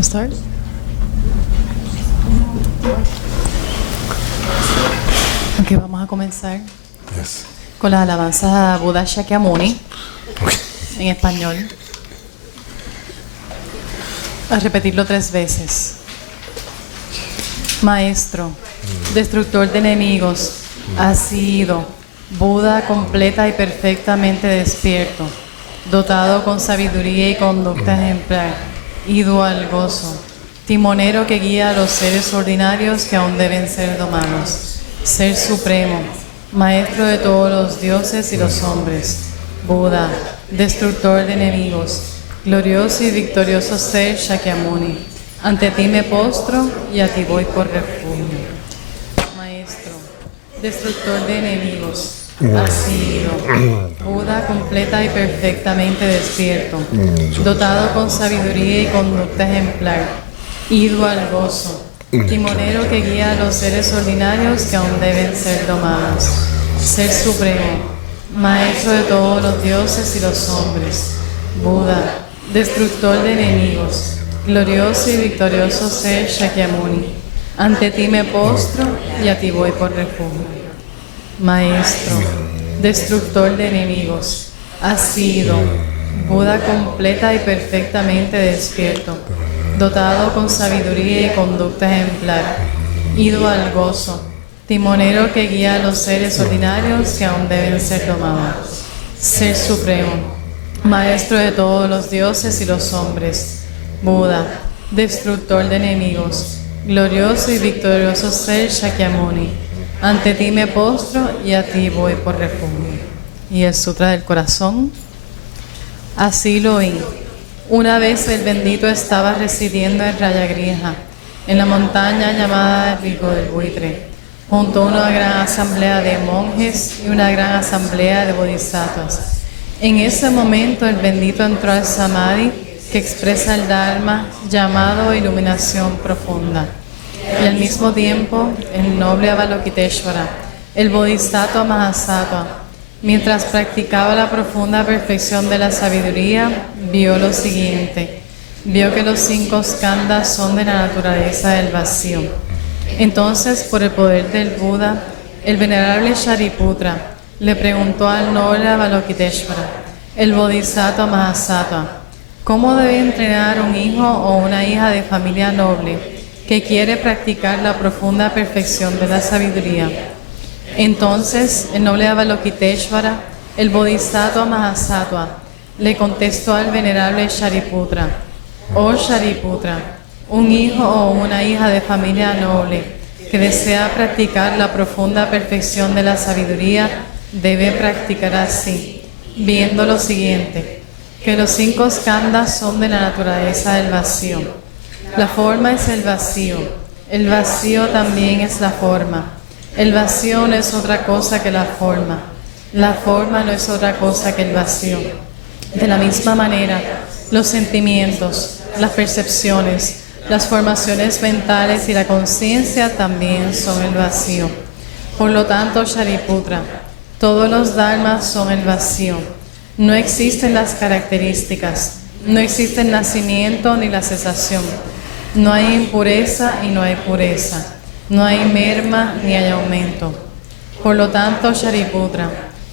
You start? Ok, vamos a comenzar con las alabanzas a Buda Shakyamuni en español. A repetirlo 3 veces. Maestro, destructor de enemigos, has sido Buda completa y perfectamente despierto, dotado con sabiduría y conducta ejemplar, ido al gozo, timonero que guía a los seres ordinarios que aún deben ser domados, ser supremo, maestro de todos los dioses y los hombres, Buda, destructor de enemigos, glorioso y victorioso ser Shakyamuni, ante ti me postro y a ti voy por refugio. Maestro, destructor de enemigos, has sido Buda completa y perfectamente despierto, dotado con sabiduría y conducta ejemplar, ido al gozo, timonero que guía a los seres ordinarios que aún deben ser domados, ser supremo, maestro de todos los dioses y los hombres, Buda, destructor de enemigos, glorioso y victorioso ser Shakyamuni, ante ti me postro y a ti voy por refugio. Maestro, destructor de enemigos, has sido Buda completa y perfectamente despierto, dotado con sabiduría y conducta ejemplar, ido al gozo, timonero que guía a los seres ordinarios que aún deben ser domados, ser supremo, maestro de todos los dioses y los hombres, Buda, destructor de enemigos, glorioso y victorioso ser Shakyamuni, ante ti me postro y a ti voy por refugio. Y el Sutra del Corazón. Así lo oí. Una vez el bendito estaba residiendo en Rayagrija, en la montaña llamada Rico del Buitre, junto a una gran asamblea de monjes y una gran asamblea de bodhisattvas. En ese momento el bendito entró al Samadhi, que expresa el Dharma, llamado iluminación profunda. Y al mismo tiempo, el noble Avalokiteshvara, el Bodhisattva Mahasattva, mientras practicaba la profunda perfección de la sabiduría, vio lo siguiente. Vio que los 5 skandhas son de la naturaleza del vacío. Entonces, por el poder del Buda, el venerable Shariputra le preguntó al noble Avalokiteshvara, el Bodhisattva Mahasattva, ¿cómo debe entrenar un hijo o una hija de familia noble que quiere practicar la profunda perfección de la sabiduría? Entonces, el noble Avalokiteshvara, el Bodhisattva Mahasattva, le contestó al venerable Shariputra, oh Shariputra, un hijo o una hija de familia noble que desea practicar la profunda perfección de la sabiduría debe practicar así, viendo lo siguiente, que los 5 skandhas son de la naturaleza del vacío. La forma es el vacío también es la forma. El vacío no es otra cosa que la forma no es otra cosa que el vacío. De la misma manera, los sentimientos, las percepciones, las formaciones mentales y la conciencia también son el vacío. Por lo tanto, Shariputra, todos los dharmas son el vacío. No existen las características, no existe el nacimiento ni la cesación. No hay impureza y no hay pureza. No hay merma ni hay aumento. Por lo tanto, Shariputra,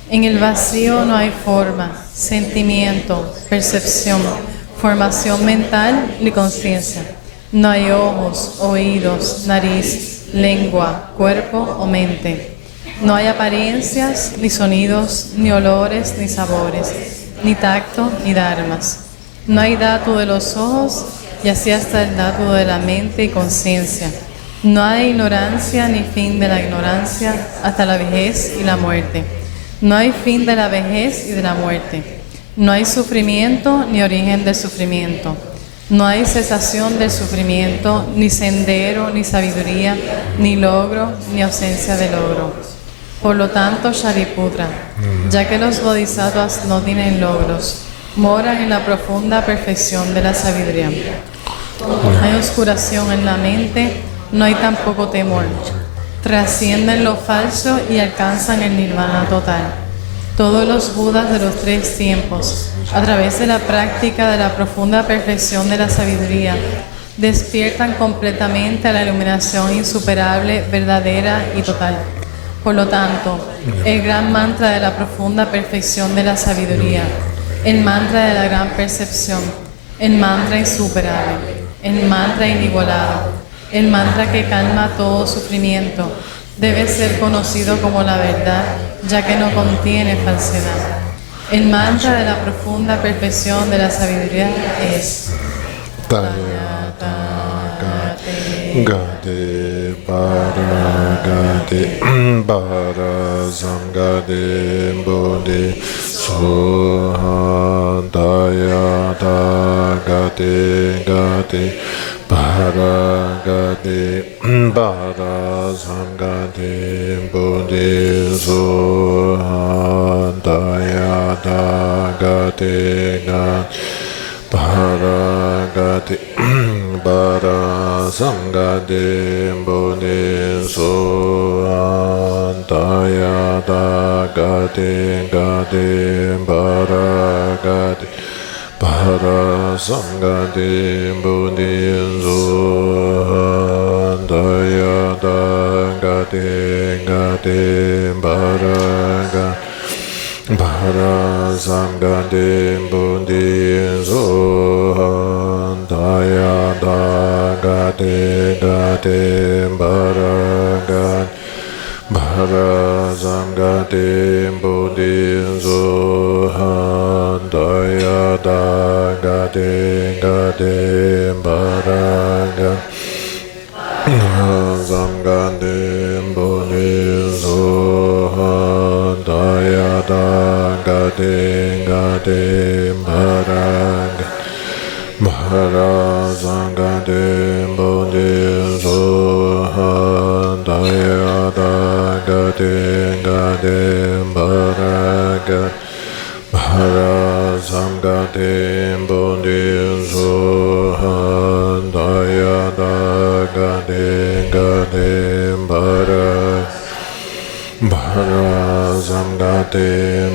en el vacío no hay forma, sentimiento, percepción, formación mental ni conciencia. No hay ojos, oídos, nariz, lengua, cuerpo o mente. No hay apariencias, ni sonidos, ni olores, ni sabores, ni tacto, ni dharmas. No hay dhatu de los ojos, y así hasta el dhatu de la mente y conciencia. No hay ignorancia ni fin de la ignorancia hasta la vejez y la muerte. No hay fin de la vejez y de la muerte. No hay sufrimiento ni origen del sufrimiento. No hay cesación del sufrimiento, ni sendero, ni sabiduría, ni logro, ni ausencia de logro. Por lo tanto, Shariputra, ya que los bodhisattvas no tienen logros, moran en la profunda perfección de la sabiduría. Hay oscuración en la mente, no hay tampoco temor. Trascienden lo falso y alcanzan el nirvana total. Todos los Budas de los 3 tiempos, a través de la práctica de la profunda perfección de la sabiduría, despiertan completamente a la iluminación insuperable, verdadera y total. Por lo tanto, el gran mantra de la profunda perfección de la sabiduría, el mantra de la gran percepción, el mantra insuperable, el mantra inigualado, el mantra que calma todo sufrimiento, debe ser conocido como la verdad, ya que no contiene falsedad. El mantra de la profunda perfección de la sabiduría es Gade para gade para samgade bodhi soha daya da gade gade para gade para samgade bodhi soha daya da gade gade Paragati Bara Samgade Bodhi Soantaya Dagati Gati Paragati Bara Samgade Bodhi Soantaya Dagati Gati Paragati Bara Samgade Bodhi Sohan Daya Dagate Gate Bara Bara Samgade Bodhi Sohan Daya Dagate Gate Bara Samgade Bodhi Sohan Daya Gade Gade Barag Bara Samgade Bodhi Sohan Daya Gade Gade Barag Bara Samgade Bodhi Sohan Daya Gade Gade Barag Bara Samgade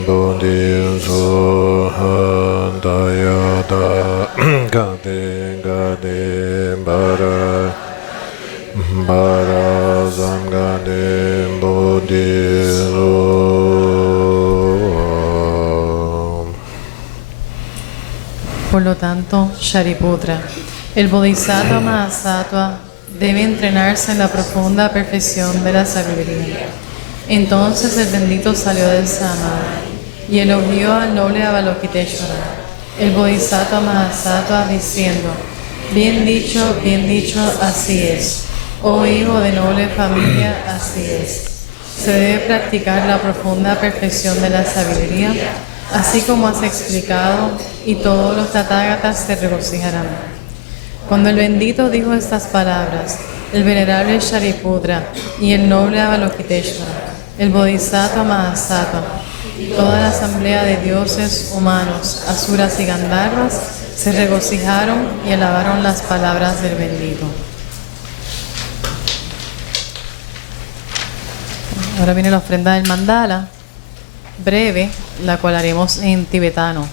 Bodhi Sohan Daya Gade Gade Bara Bara Samgade Bodhi Sohan. Por lo tanto, Shariputra, el Bodhisattva Mahasattva debe entrenarse en la profunda perfección de la sabiduría. Entonces el bendito salió del Samadhi y elogió al noble Avalokiteshvara, el Bodhisattva Mahasattva, diciendo: bien dicho, así es. Oh hijo de noble familia, así es. Se debe practicar la profunda perfección de la sabiduría, así como has explicado, y todos los tathagatas se regocijarán. Cuando el bendito dijo estas palabras, el venerable Shariputra y el noble Avalokiteshvara, el Bodhisattva Mahasattva, toda la asamblea de dioses, humanos, asuras y gandharvas se regocijaron y alabaron las palabras del bendito. Ahora viene la ofrenda del mandala, breve, la cual haremos en tibetano.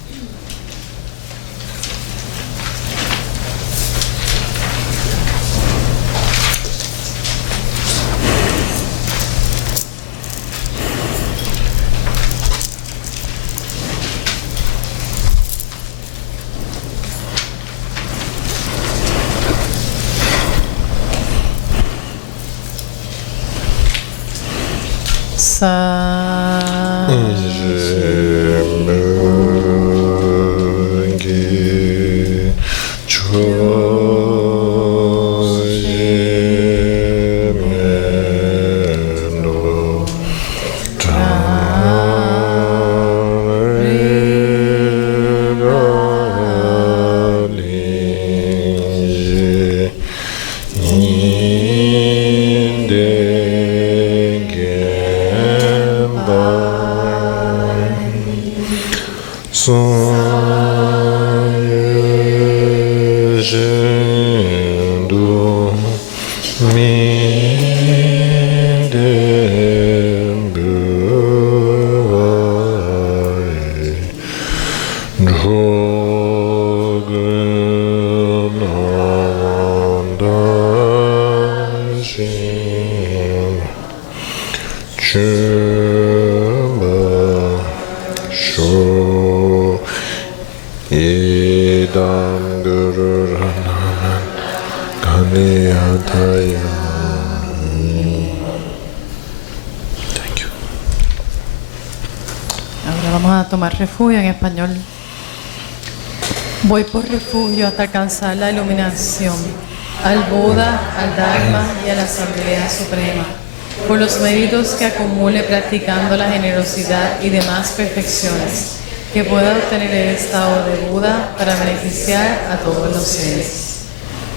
sho idam guru ranaman kaniyataya. Thank you. Ahora vamos a tomar refugio en español. Voy por refugio hasta alcanzar la iluminación, al Buda, al Dharma y a la Asamblea Suprema, por los méritos que acumule practicando la generosidad y demás perfecciones, que pueda obtener el estado de Buda para beneficiar a todos los seres.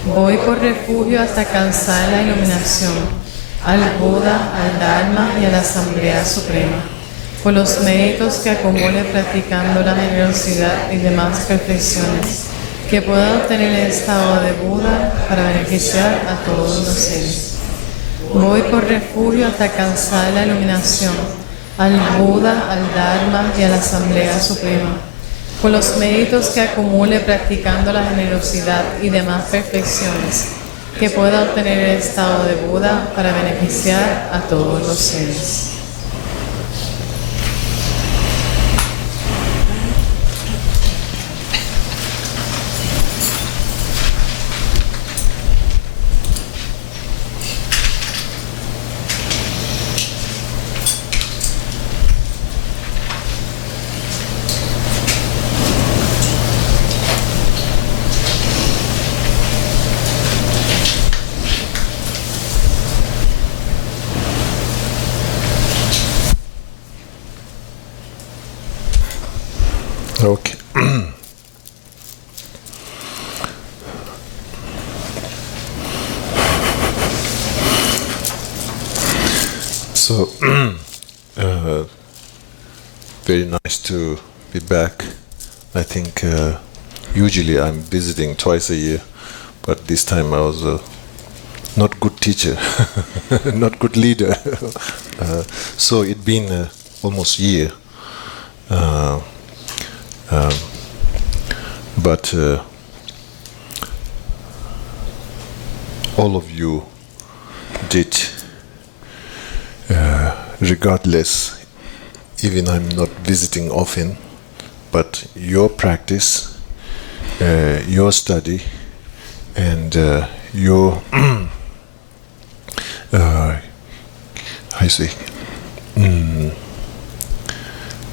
Voy por refugio hasta alcanzar la iluminación, al Buda, al Dharma y a la Asamblea Suprema, por los méritos que acumule practicando la generosidad y demás perfecciones, que pueda obtener el estado de Buda para beneficiar a todos los seres. Voy por refugio hasta alcanzar la iluminación, al Buda, al Dharma y a la Asamblea Suprema, por los méritos que acumule practicando la generosidad y demás perfecciones, que pueda obtener el estado de Buda para beneficiar a todos los seres. Okay. So, very nice to be back. I think usually I'm visiting twice a year, but this time I was not good teacher, not good leader. So it's been almost a year. But all of you did, regardless, even I'm not visiting often, but your practice, your study, and your, I say,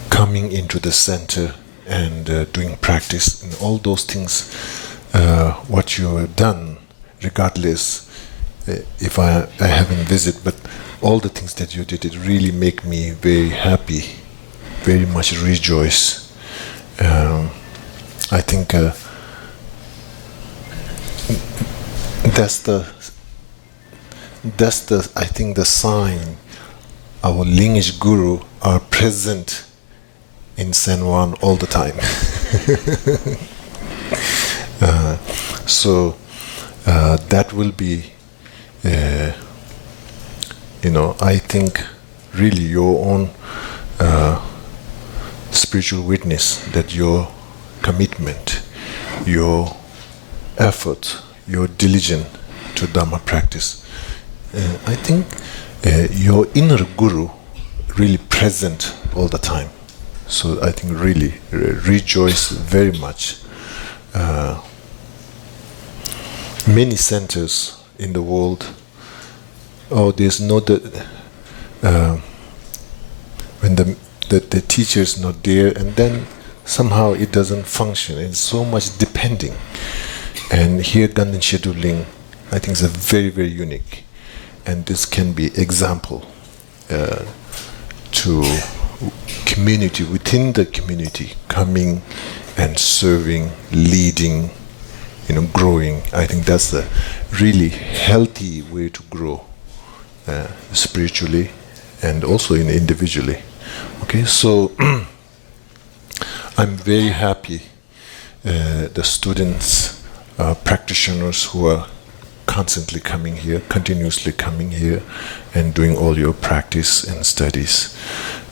coming into the center and doing practice and all those things, what you have done, regardless if I haven't visited, but all the things that you did, it really make me very happy, very much rejoice. I think that's the I think the sign our lineage guru are present in San Juan all the time. So that will be, I think really your own spiritual witness, that your commitment, your effort, your diligence to Dhamma practice, I think your inner guru really present all the time. So I think really rejoice very much. Many centers in the world, there's no when the teacher is not there, and then somehow it doesn't function. It's so much depending. And here Ganden Shedrub Ling, I think, is a very, very unique. And this can be example to community, within the community, coming and serving, leading, growing. I think that's a really healthy way to grow spiritually and also individually. Okay, so I'm very happy the students, practitioners who are constantly coming here, continuously coming here and doing all your practice and studies.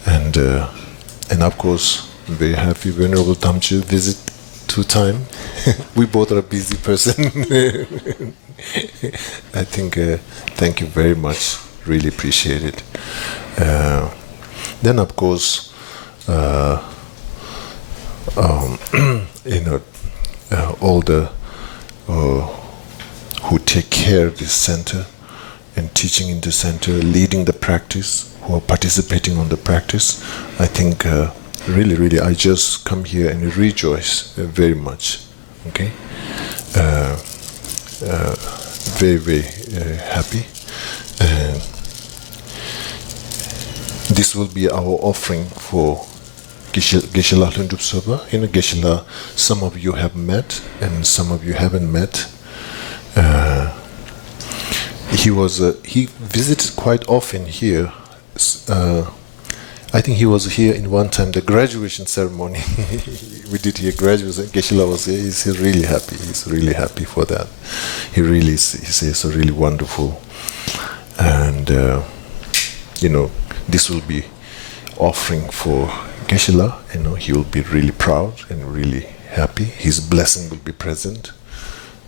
And of course, I'm very happy Venerable Tamche visit 2 times. We both are a busy person. I think, thank you very much. Really appreciate it. Then of course, all the who take care of this center and teaching in the center, leading the practice, who are participating on the practice. I think really, I just come here and rejoice very much. Okay, very happy. And this will be our offering for Geshe-la Lhundrup Soba. Geshe-la, some of you have met and some of you haven't met. He visited quite often here. I think he was here in one time, the graduation ceremony. We did here graduation. Geshe-la was here. He's really happy. He's really happy for that. He says really wonderful. And this will be offering for Geshe-la. He will be really proud and really happy. His blessing will be present.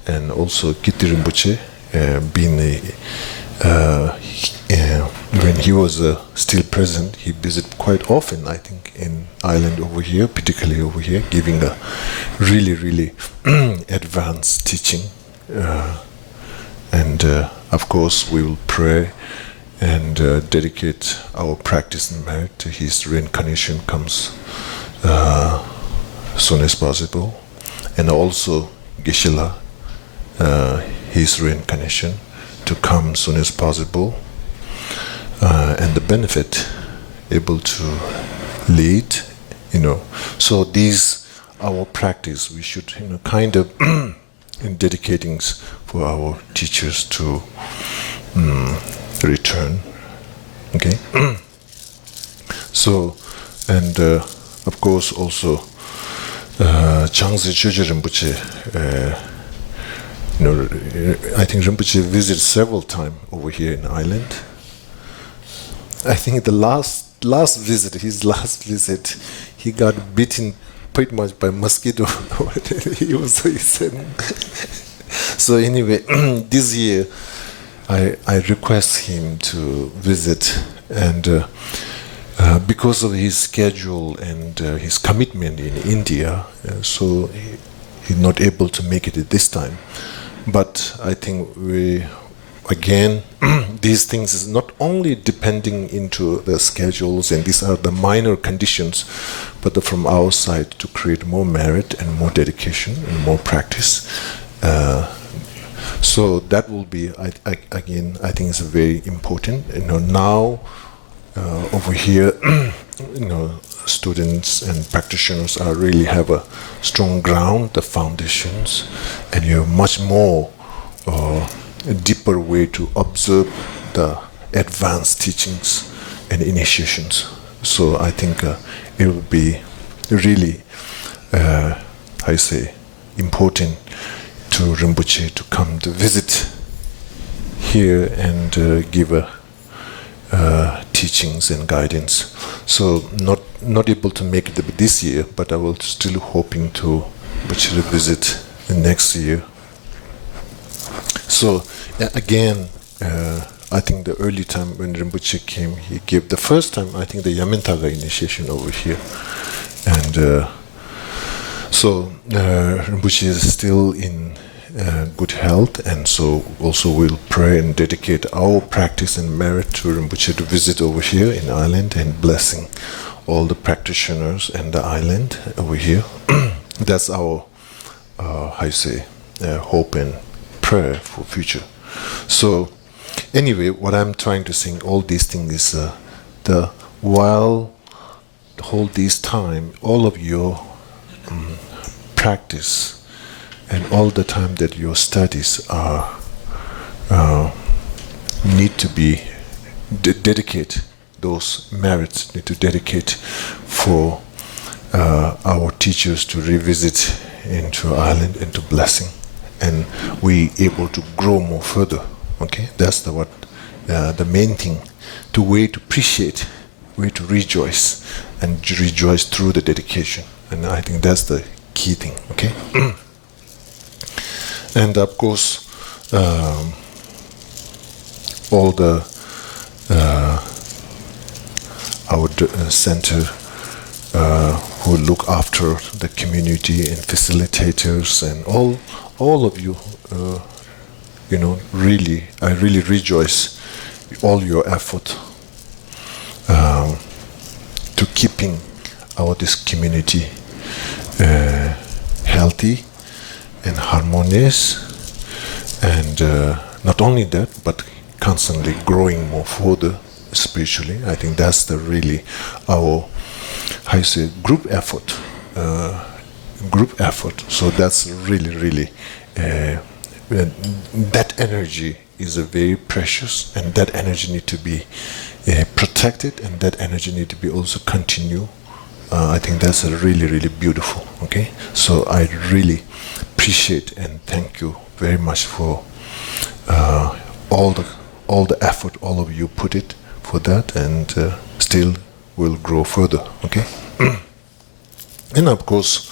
And also Kitti Rimpoché, when he was still present, he visited quite often, I think, in island over here, particularly over here, giving a really advanced teaching. And of course, we will pray and dedicate our practice and merit to his reincarnation comes soon as possible. And also Geshe-la, his reincarnation to come soon as possible, and the benefit able to lead, So these our practice. We should, kind of in dedicating for our teachers to return. Okay. So, and of course also Yangsi Rimpoché. I think Rinpoche visited several times over here in the island. I think the last visit, he got bitten pretty much by mosquito. He said. So anyway, this year I request him to visit, and because of his schedule and his commitment in India, so he's not able to make it at this time. But I think these things is not only depending into the schedules, and these are the minor conditions, but from our side to create more merit and more dedication and more practice. So that will be, I think it's very important. Now over here, students and practitioners really have a strong ground, the foundations, and you have much more a deeper way to observe the advanced teachings and initiations. So I think it will be really, important to Rinpoche to come to visit here and give teachings and guidance. So not able to make it this year, but I will still hoping to visit next year. So again, I think the early time when Rinpoche came, he gave the first time, I think, the Yamintaga initiation over here. And so Rinpoche is still in good health, and so also we'll pray and dedicate our practice and merit to Rinpoche to visit over here in Ireland and blessing all the practitioners and the island over here. That's our, hope and prayer for future. So anyway, what I'm trying to say, all these things is while hold this time, all of your practice and all the time that your studies are need to be dedicate, those merits need to dedicate for our teachers to revisit into Ireland, into blessing, and we able to grow more further. Okay, that's the main thing, to way to appreciate, way to rejoice, and rejoice through the dedication. And I think that's the key thing. Okay. And of course, all the our center who look after the community and facilitators and all of you. Really, I really rejoice all your effort to keeping this community healthy and harmonious, and not only that, but constantly growing more further spiritually. I think that's the really our group effort. So that's really that energy is a very precious, and that energy need to be protected, and that energy need to be also continue. I think that's a really beautiful. Okay, so I really appreciate and thank you very much for all the effort all of you put it for that, and still will grow further. Okay, and of course.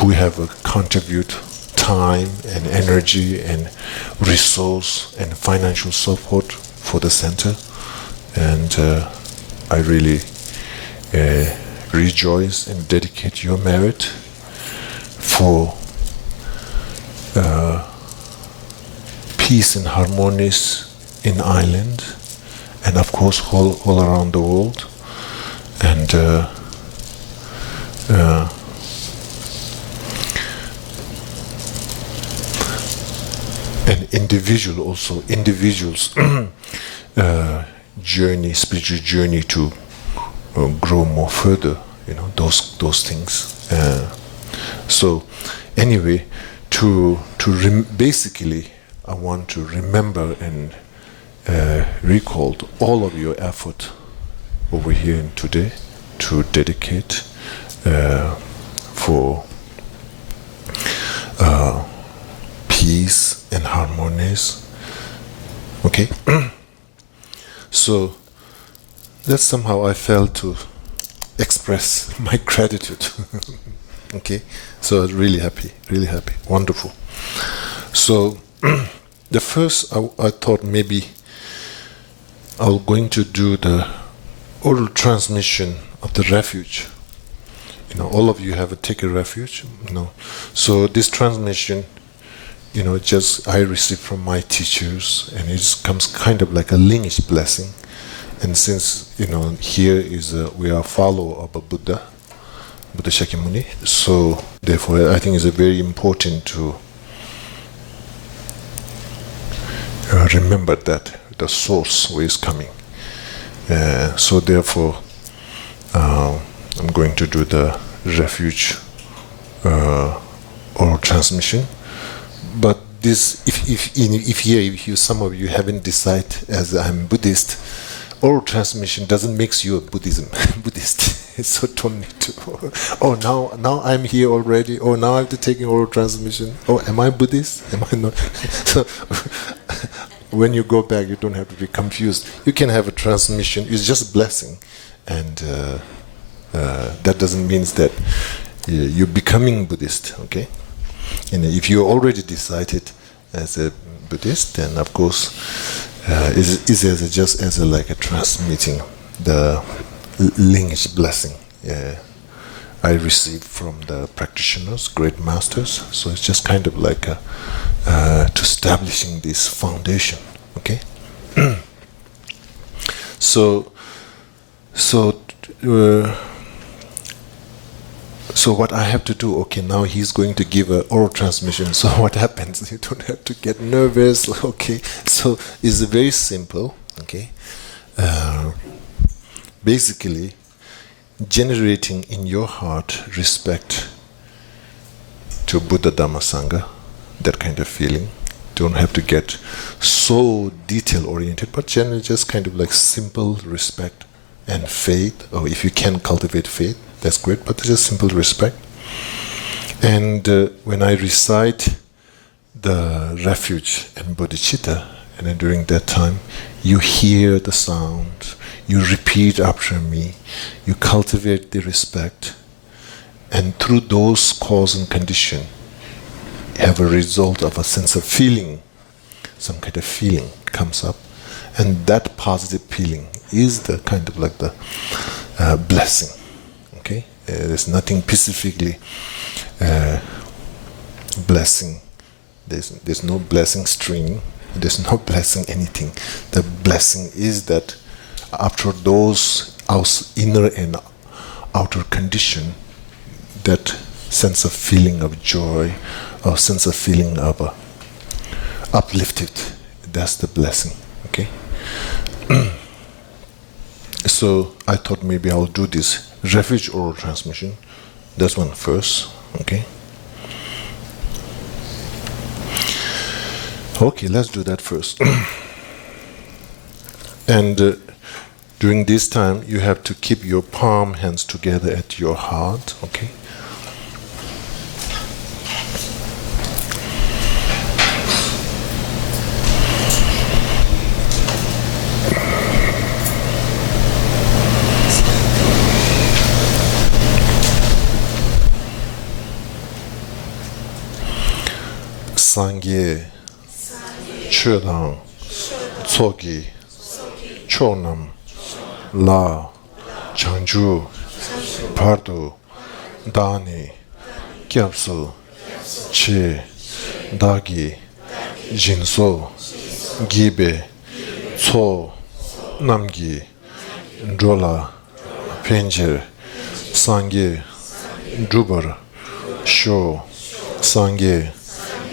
Who have contribute time and energy and resource and financial support for the center, and I really rejoice and dedicate your merit for peace and harmonies in island, and of course all around the world, and individuals spiritual journey to grow more further, those things. So anyway, basically I want to remember and recall all of your effort over here today to dedicate for peace and harmonies. Okay, so that's somehow I felt to express my gratitude. Okay, so I was really happy, wonderful. So the first I thought maybe I was going to do the oral transmission of the refuge. All of you have taken refuge. So this transmission, just I received from my teachers, and it comes kind of like a lineage blessing. And since here is we are follower of a Buddha Shakyamuni, so therefore I think it's very important to remember that the source where is coming. So therefore, I'm going to do the refuge oral transmission. But this, if some of you haven't decided as I'm Buddhist, oral transmission doesn't make you a Buddhist. So don't need to. Oh, now I'm here already. Oh, now I have to take an oral transmission. Oh, am I Buddhist? Am I not? So when you go back, you don't have to be confused. You can have a transmission. It's just a blessing, and that doesn't mean that you're becoming Buddhist. Okay. And if you already decided as a Buddhist, then of course is just as like a transmitting the lineage blessing I received from the practitioners, great masters. So it's just kind of like to establishing this foundation. Okay. So what I have to do, okay, now he's going to give an oral transmission. So what happens? You don't have to get nervous, okay? So it's very simple, okay? Basically, generating in your heart respect to Buddha, Dhamma, Sangha, that kind of feeling. Don't have to get so detail-oriented, but generally just kind of like simple respect and faith, or if you can cultivate faith, that's great, but just simple respect. And when I recite the refuge and bodhicitta, and then during that time, you hear the sound, you repeat after me, you cultivate the respect, and through those cause and condition, have a result of a sense of feeling, some kind of feeling comes up, And that positive feeling is the kind of like the blessing. Okay, there's nothing specifically blessing. There's no blessing string. There's no blessing anything. The blessing is that after those inner and outer condition, that sense of feeling of joy, or sense of feeling of uplifted, that's the blessing. Okay. So I thought maybe I'll do this refuge oral transmission. That's one first. Okay. Okay, let's do that first. And during this time, you have to keep your palm hands together at your heart. Okay. Sangye, Chödang, Tsogi, Chonam, La, Changju, Pardo, Dani, Gyapsu, Che, Dagi, Jinso, Gibe, Tso, Namgi, Njola, Penjer, Sangye, Drubar, Sho, Sangye,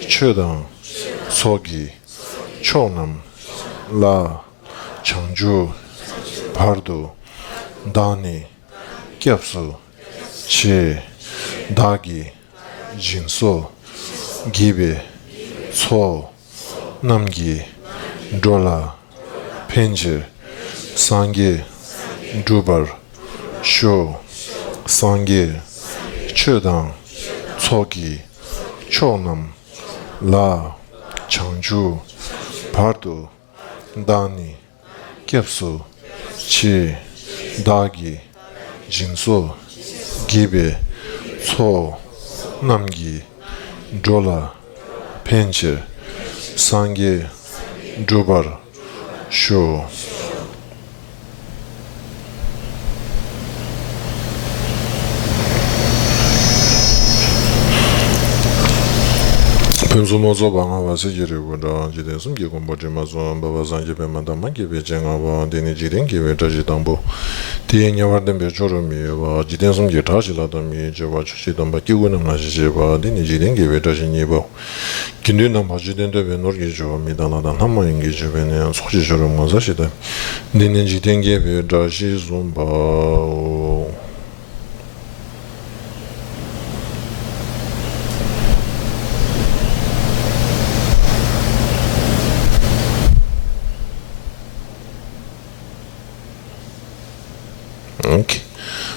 Chödang, Tsogi, Chonam, La, Changju, Pardo, Dani, Gyapsu, Che, Dagi, Jinso, Gibe, Tso, Namgi, Dola, Penjer, Sangye, Dubar, Sho, Sangye, Chödang, Tsogi, Chonam, La, Changju, Pardo, Dani, Gyapsu, Che, Dagi, Jinso, Gibe, Tso, Namgi, Dola, Penjer, Sangye, Dubar, Sho. Pensumozo banga wase jire wada jide sum ge gombo je mazo baba zanje be madama ge be jenga wa deni jiden ge be taji dambo ti nya warden be joro mi wa jiden sum ge taji la dami je wa chi damba ki wona ma je wa deni jiden ge be taji ni bo kindu na ma jiden de be nor ge jo mi dana dan hamma inge je be ne so ji joro mo za shi da deni jiden ge be taji zumba Okay,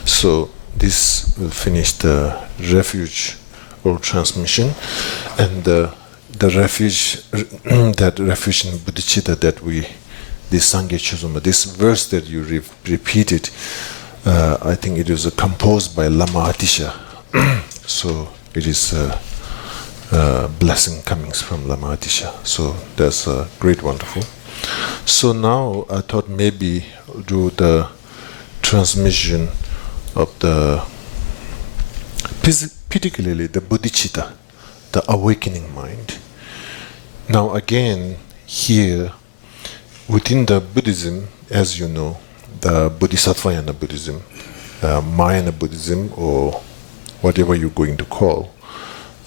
so this will finish the refuge or transmission, and the refuge, that refuge in Bodhicitta that we, this Sangye Chuzuma, this verse that you repeated, I think it was composed by Lama Atisha. So it is a blessing coming from Lama Atisha. So that's great, wonderful. So now I thought maybe do the transmission of the, particularly the bodhicitta, the awakening mind. Now again, here, within the Buddhism, as you know, the Bodhisattvayana Buddhism, Mahayana Buddhism, or whatever you're going to call,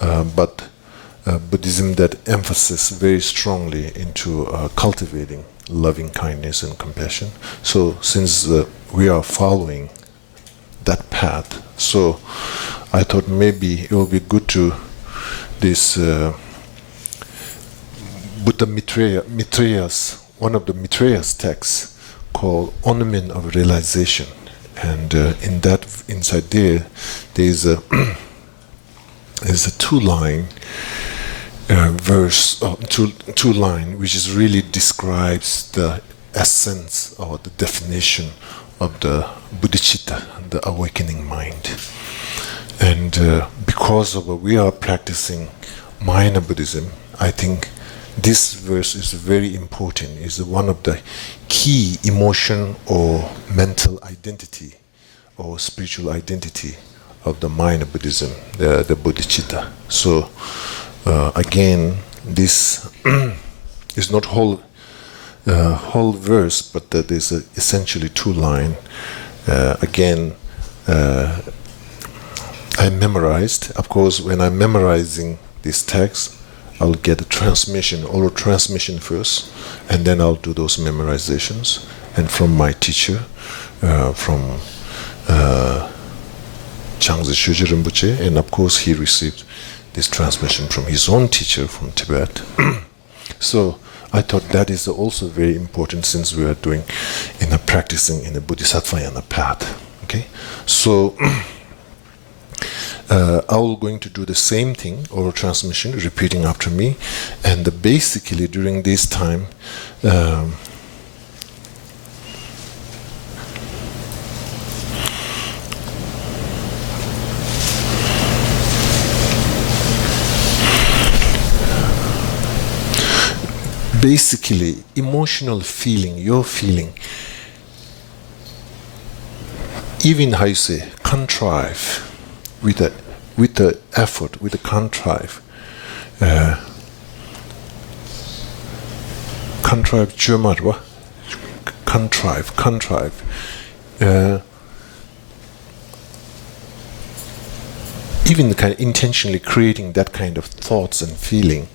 but Buddhism that emphasizes very strongly into cultivating loving kindness and compassion. So since we are following that path, so I thought maybe it will be good to this Buddha Maitreya's, one of the Maitreya's texts called Ornament of Realization, and in that, inside there is a there's a two-line verse, two line, which is really describes the essence or the definition of the bodhicitta, the awakening mind. And because of we are practicing Mahayana Buddhism, I think this verse is very important. It's one of the key emotion or mental identity or spiritual identity of the mind of Buddhism, the bodhicitta. So again, this is not whole verse, but there's essentially two lines. Again, I memorized. Of course, when I'm memorizing this text, I'll get a transmission, oral transmission first, and then I'll do those memorizations. And from my teacher, from Yangsi Shedrub Rimpoché, and of course he received this transmission from his own teacher from Tibet. So I thought that is also very important since we are doing practicing in the Bodhisattvayana path. Okay, so I'm going to do the same thing, oral transmission, repeating after me, and basically during this time. Basically, emotional feeling, your feeling, even how you say, contrive, with the effort, with the contrive, contrive, even kind of intentionally creating that kind of thoughts and feeling.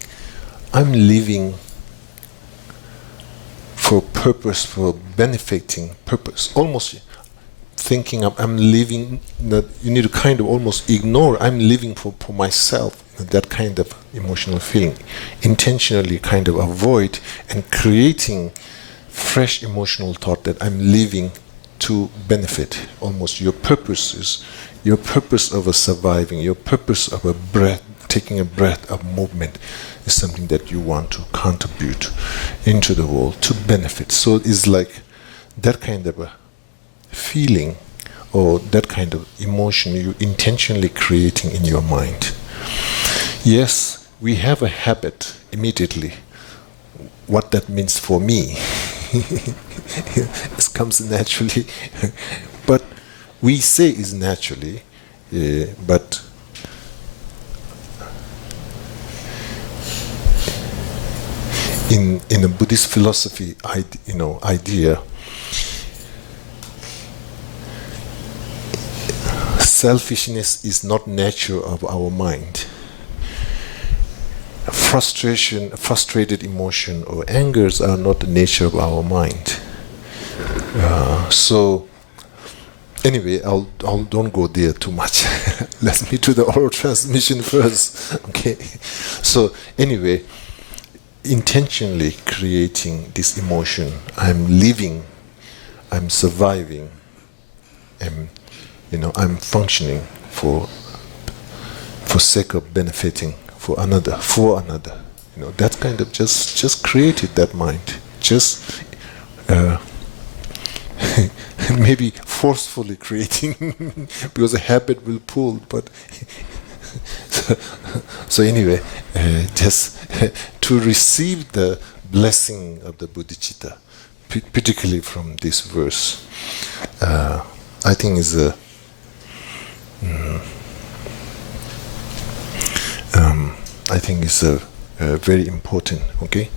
I'm living for purpose, for benefiting purpose, almost thinking I'm living, that you need to kind of almost ignore, I'm living for myself, that kind of emotional feeling. Intentionally kind of avoid and creating fresh emotional thought that I'm living to benefit. Almost your purpose of surviving, your purpose of a breath, taking a breath of movement is something that you want to contribute into the world to benefit. So it's like that kind of a feeling or that kind of emotion you intentionally creating in your mind. Yes, we have a habit immediately. What that means for me, it comes naturally, but we say it's naturally, but in a Buddhist philosophy, idea, selfishness is not nature of our mind. Frustration, frustrated emotion, or angers are not the nature of our mind. So, anyway, I'll don't go there too much. Let me do the oral transmission first. Okay. So anyway, intentionally creating this emotion. I'm living. I'm surviving. I'm functioning for sake of benefiting for another. That kind of just created that mind. Just maybe forcefully creating because a habit will pull. But so anyway, just to receive the blessing of the bodhicitta, particularly from this verse, I think is a. I think it's very important. Okay,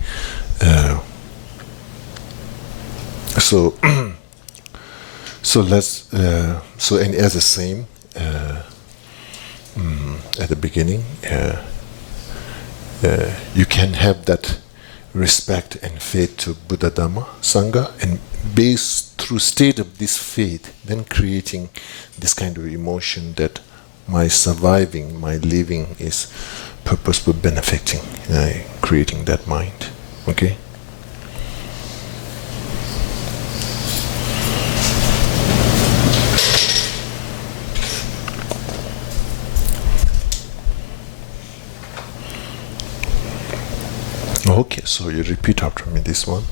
so let's and as the same at the beginning, you can have that respect and faith to Buddha, Dhamma, Sangha, and based through state of this faith, then creating this kind of emotion that my surviving, my living is purposeful benefiting, creating that mind. Okay? Okay, so you repeat after me this one.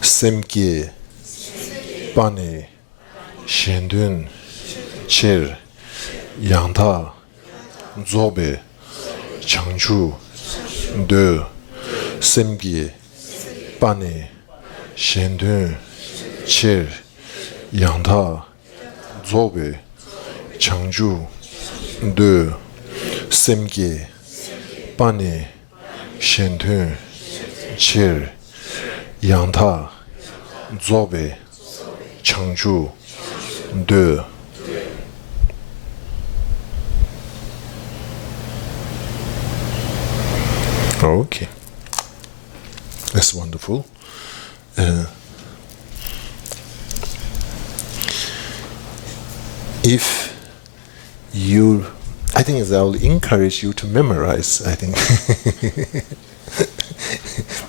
Semkye, Pane, Shendun, Cher, Yangta, Zobe, Changchu, De, semgye, pane, shendun, cher, yangda, zobe, changju, de, semgye, pane, shendun, cher, yangda, zobe, changju, de. Okay, that's wonderful. If you, I think I will encourage you to memorize, I think.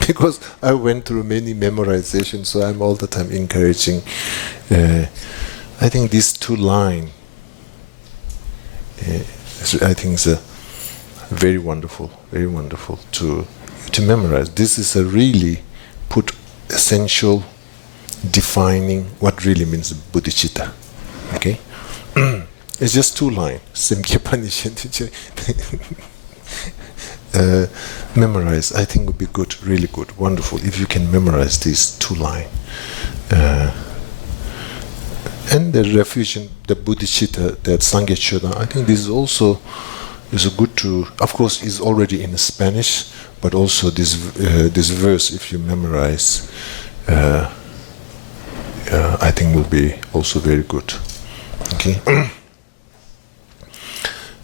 Because I went through many memorizations, so I'm all the time encouraging. I think these two lines, I think is very wonderful to memorize. This is a really put essential defining what really means bodhicitta. Okay, it's just two lines. Memorize. I think would be good, really good, wonderful if you can memorize these two lines. And the refuge, the bodhicitta, that Sangye Chodan, I think this is also is a good to. Of course, is already in Spanish, but also this verse, if you memorize, I think will be also very good. Okay.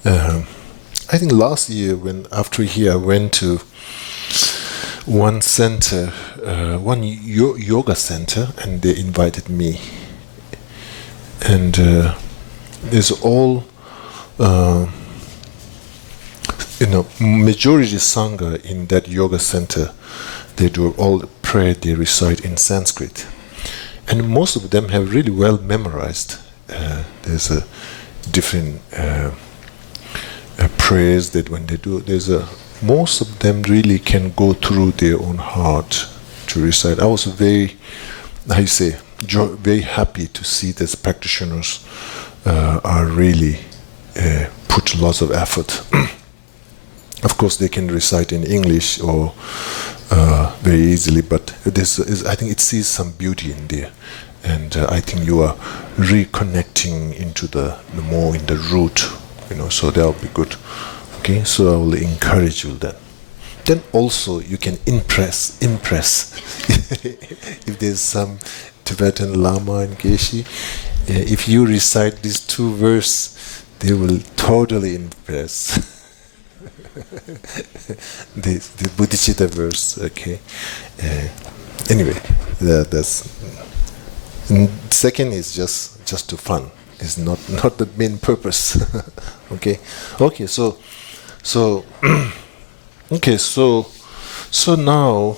I think last year, when after here, I went to one center, one yoga center, and they invited me. And there's all, majority sangha in that yoga center. They do all the prayer they recite in Sanskrit, and most of them have really well memorized. There's a different prayers that when they do, most of them really can go through their own heart to recite. I was very happy to see that practitioners are really put lots of effort. Of course, they can recite in English or very easily, but I think it sees some beauty in there, and I think you are reconnecting into the more in the root, so that will be good. Okay, so I will encourage you that. Then also you can impress. If there's some Tibetan Lama and Geshe, if you recite these two verses, they will totally impress. the Bodhicitta verse, okay. Anyway, that's. And second is just to fun. It's not the main purpose. Okay. So okay. So now.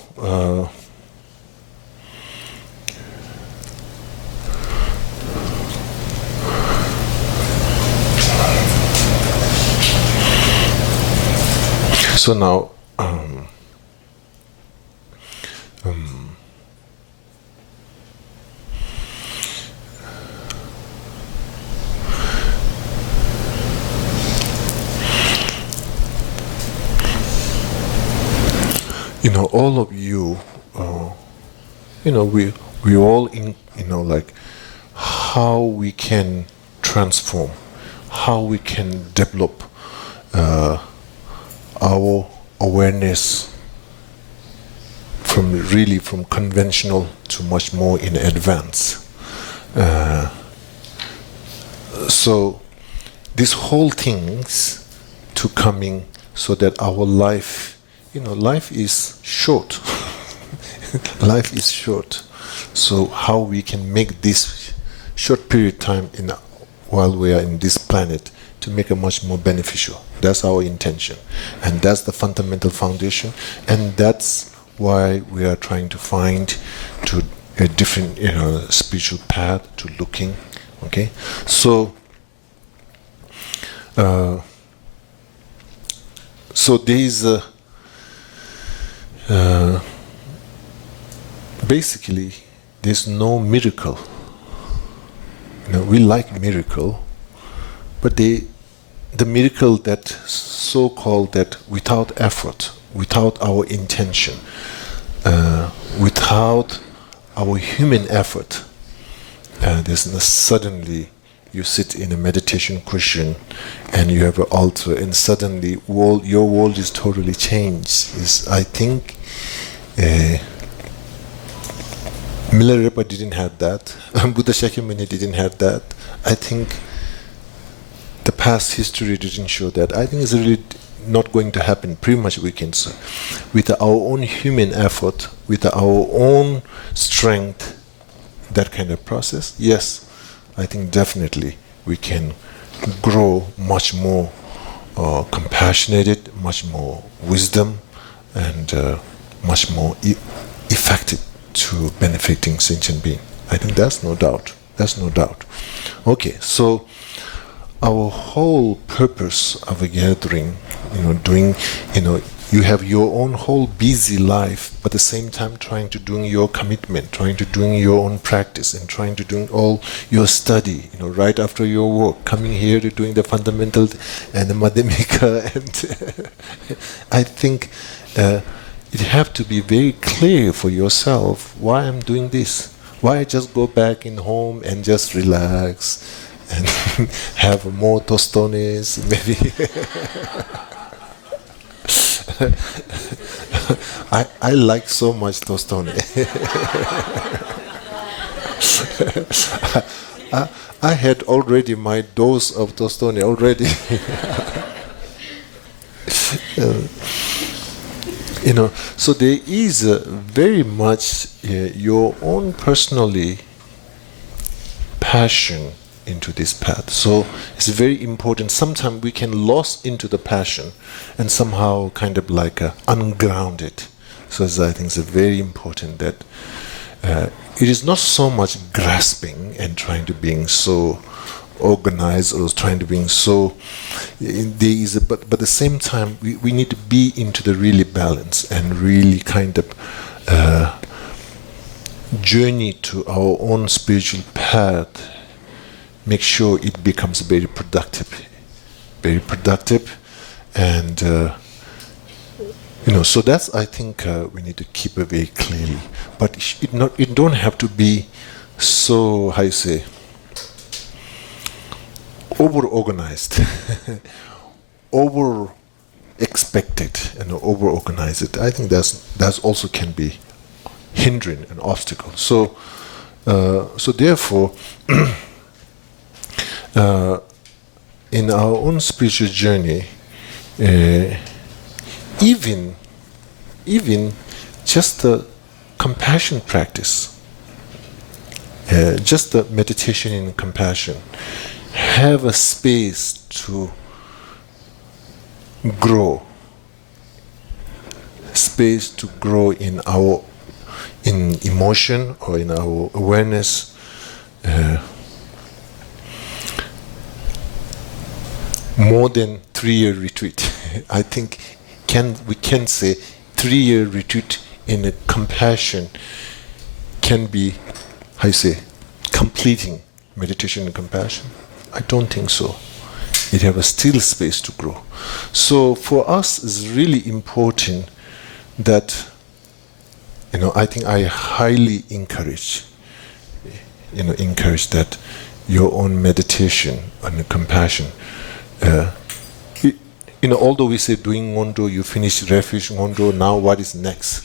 So now, all of you, we all in, like how we can transform, how we can develop our awareness from conventional to much more in advance. So these whole things to coming so that our life, life is short. Life is short. So how we can make this short period of time while we are in this planet to make it much more beneficial. That's our intention. And that's the fundamental foundation. And that's why we are trying to find a different, spiritual path to looking. Okay? So, there is basically, there's no miracle. We like miracle, but the miracle that so-called that without effort, without our intention, without our human effort, there's no suddenly you sit in a meditation cushion and you have an altar and suddenly your world is totally changed. I think Milarepa didn't have that. Buddha Shakyamuni didn't have that. I think the past history didn't show that. I think it's really not going to happen. Pretty much we can say. With our own human effort, with our own strength, that kind of process, yes, I think definitely we can grow much more compassionate, much more wisdom, and much more effective to benefiting sentient being. I think that's no doubt. That's no doubt. Okay, so our whole purpose of a gathering, you have your own whole busy life, but at the same time trying to doing your commitment, trying to doing your own practice, and trying to doing all your study, right after your work, coming here to doing the fundamental and the madhyamika, and I think it have to be very clear for yourself why I'm doing this. Why I just go back in home and just relax and have more tostones, maybe. I like so much tostone. I had already my dose of tostone already. So there is very much your own personally passion into this path. So it's very important. Sometimes we can lost into the passion and somehow kind of like ungrounded. So I think it's very important that it is not so much grasping and trying to being so organized or trying to being so but at the same time we need to be into the really balance and really kind of journey to our own spiritual path. Make sure it becomes very productive, and so that's I think we need to keep it very clearly. But it don't have to be so, how you say, over-organized, over-expected, and over-organized. I think that's also can be hindering an obstacle. So therefore, in our own spiritual journey, even just the compassion practice, just the meditation in compassion, have a space to grow, in emotion or in our awareness. More than 3-year retreat. I think we can say 3-year retreat in a compassion can be, how you say, completing meditation and compassion. I don't think so. It have a still space to grow. So for us, it's really important that, I think I highly encourage that your own meditation and compassion. Although we say doing Ngondo, you finish refuge Ngondo, now what is next?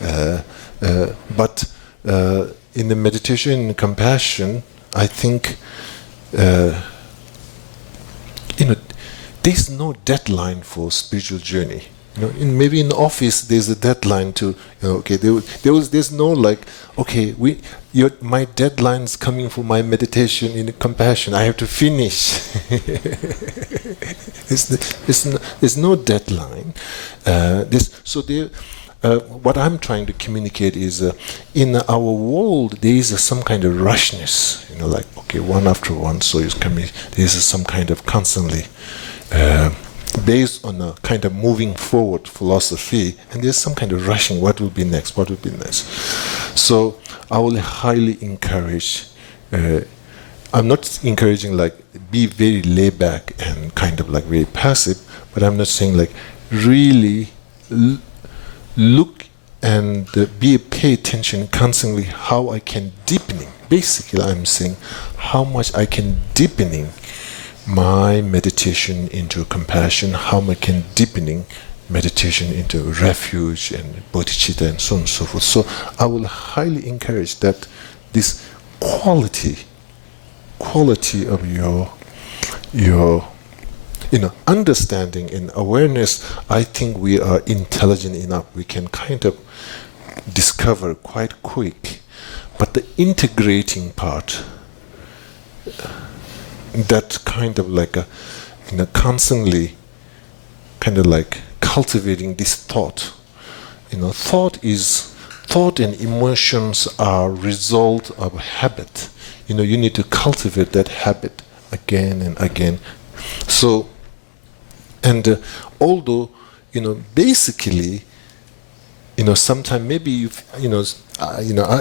But in the meditation and compassion, I think, there's no deadline for spiritual journey. Maybe in the office there's a deadline to, there's no like, okay, my deadline's coming for my meditation in compassion. I have to finish. There's no deadline. What I'm trying to communicate is, in our world there is some kind of rushness. Like, okay, one after one, so it's coming. There's some kind of constantly. Based on a kind of moving forward philosophy, and there's some kind of rushing, what will be next. So I will highly encourage, I'm not encouraging like be very laid back and kind of like very passive, but I'm not saying like really look and pay attention constantly how I can deepening. Basically, I'm saying how much I can deepening my meditation into compassion, how I can deepening meditation into refuge and bodhicitta and so on and so forth. So I will highly encourage that this quality of your understanding and awareness, I think we are intelligent enough. We can kind of discover quite quick. But the integrating part, that kind of like constantly kind of like cultivating this thought. Thought and emotions are result of habit. You need to cultivate that habit again and again. So, and although, basically, sometimes maybe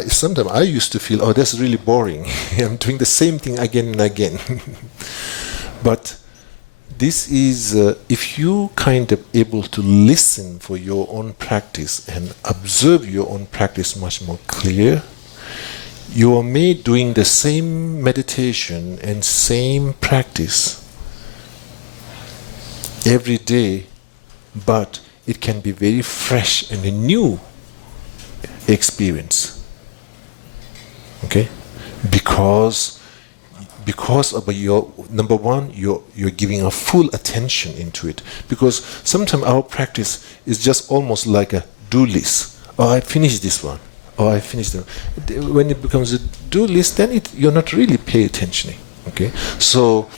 sometimes I used to feel, oh, that's really boring. I'm doing the same thing again and again. But this is, if you kind of able to listen for your own practice and observe your own practice much more clear, you are made doing the same meditation and same practice every day, but it can be very fresh and a new experience. Okay? Because of your, number one, you're giving a full attention into it. Because sometimes our practice is just almost like a do list. Oh, I finished this one. Oh, I finished that. When it becomes a do list, then you're not really paying attention. Okay? So,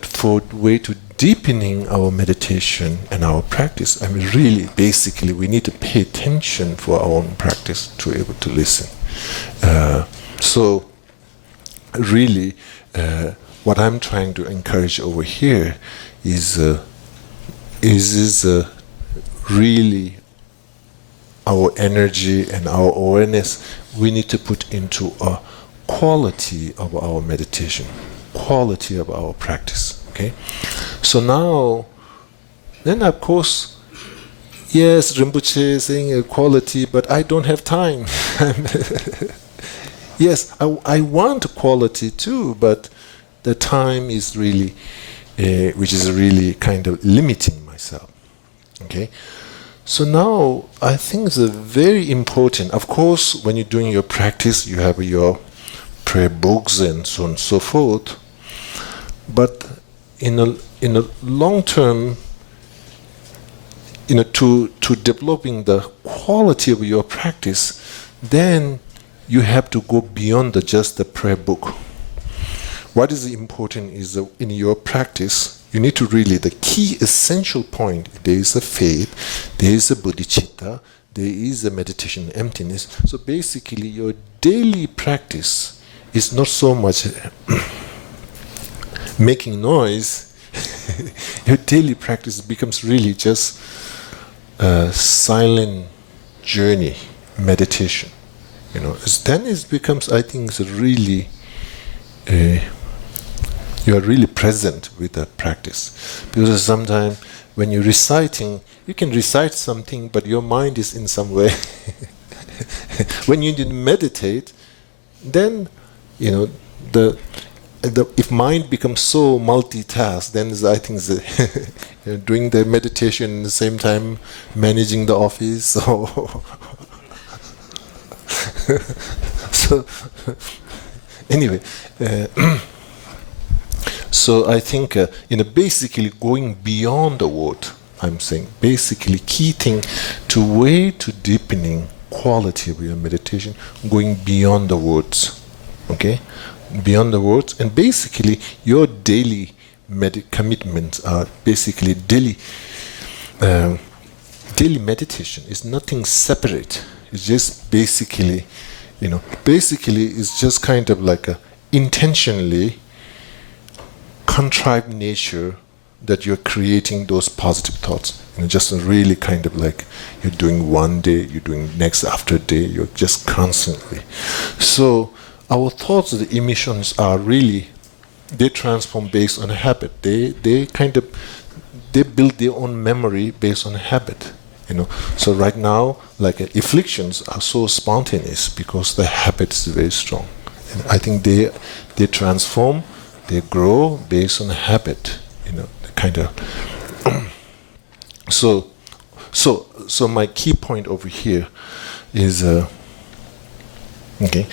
for way to deepening our meditation and our practice, really, basically, we need to pay attention for our own practice to be able to listen. So, really, what I'm trying to encourage over here is really our energy and our awareness. We need to put into a quality of our meditation, quality of our practice. Okay, so now, then of course, yes, Rimpoché is saying quality, but I don't have time. Yes, I want quality too, but the time is really, which is really kind of limiting myself. Okay, so now I think it's very important. Of course, when you're doing your practice, you have your prayer books and so on and so forth. But in a long term, to developing the quality of your practice, then you have to go beyond just the prayer book. What is important is that in your practice, you need to really, the key essential point, there is a faith, there is a bodhicitta, there is a meditation emptiness. So basically, your daily practice is not so much making noise. Your daily practice becomes really just a silent journey, meditation. Then it becomes, I think, it's really, you are really present with that practice. Because sometimes when you're reciting, you can recite something, but your mind is in some way. When you meditate, then, if mind becomes so multitask, then I think doing the meditation at the same time managing the office. So anyway, so I think basically going beyond the word, I'm saying basically key thing to way to deepening quality of your meditation, going beyond the words. Okay, beyond the words, and basically your daily commitments are basically daily meditation is nothing separate. It's just basically it's just kind of like a intentionally contrived nature that you're creating those positive thoughts. Just really kind of like you're doing one day, you're doing next after day, you're just constantly. So our thoughts, the emissions are really, they transform based on a habit. They build their own memory based on a habit. So right now, like afflictions are so spontaneous because the habit is very strong. And I think they transform, they grow based on habit, the kind of. So my key point over here is okay.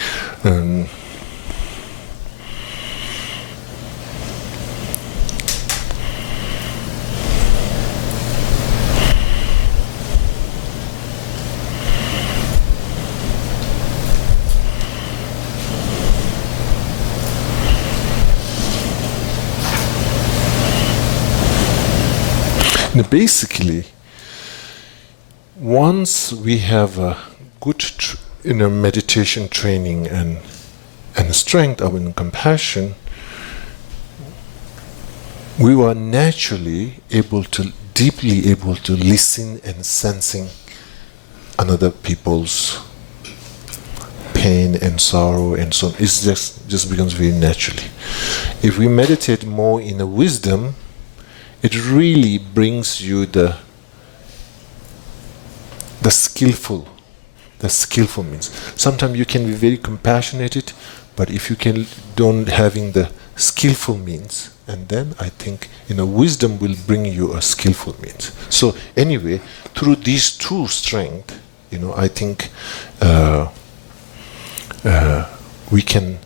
Basically, once we have a good meditation training and strength of compassion, we were naturally deeply able to listen and sensing another people's pain and sorrow and so on. It just becomes very naturally. If we meditate more in a wisdom, it really brings you the skillful. The skillful means sometimes you can be very compassionate, but if you don't having the skillful means, and then I think wisdom will bring you a skillful means. So anyway, through these two strengths, I think we can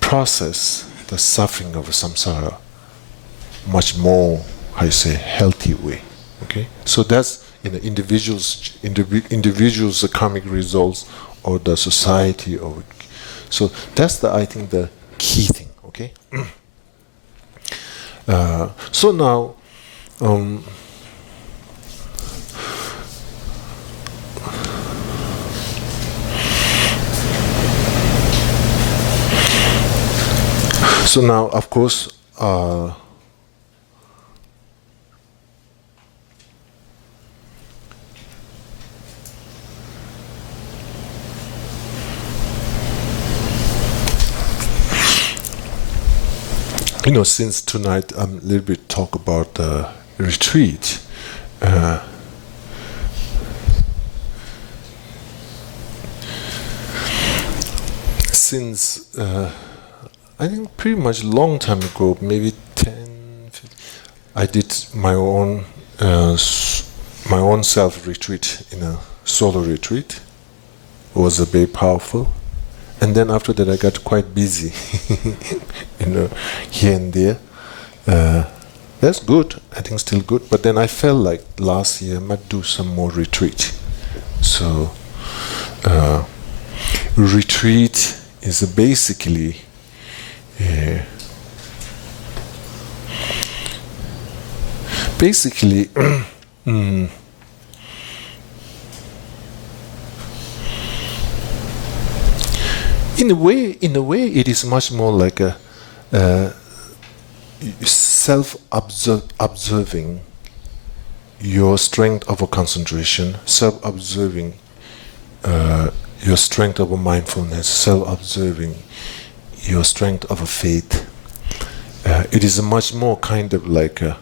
process the suffering of samsara much more, healthy way. Okay, so that's individuals' karmic results or the society, or so that's I think the key thing. Okay, so now. So now, of course, since tonight I'm a little bit talk about the retreat. Since I think pretty much long time ago, maybe 10, 15, I did my own self retreat in a solo retreat. It was very powerful. And then after that, I got quite busy, here and there. That's good. I think still good. But then I felt like last year I might do some more retreat. So retreat is basically in a way, it is much more like a self-observing your strength of a concentration, self-observing your strength of a mindfulness, self-observing your strength of a faith. It is a much more kind of like a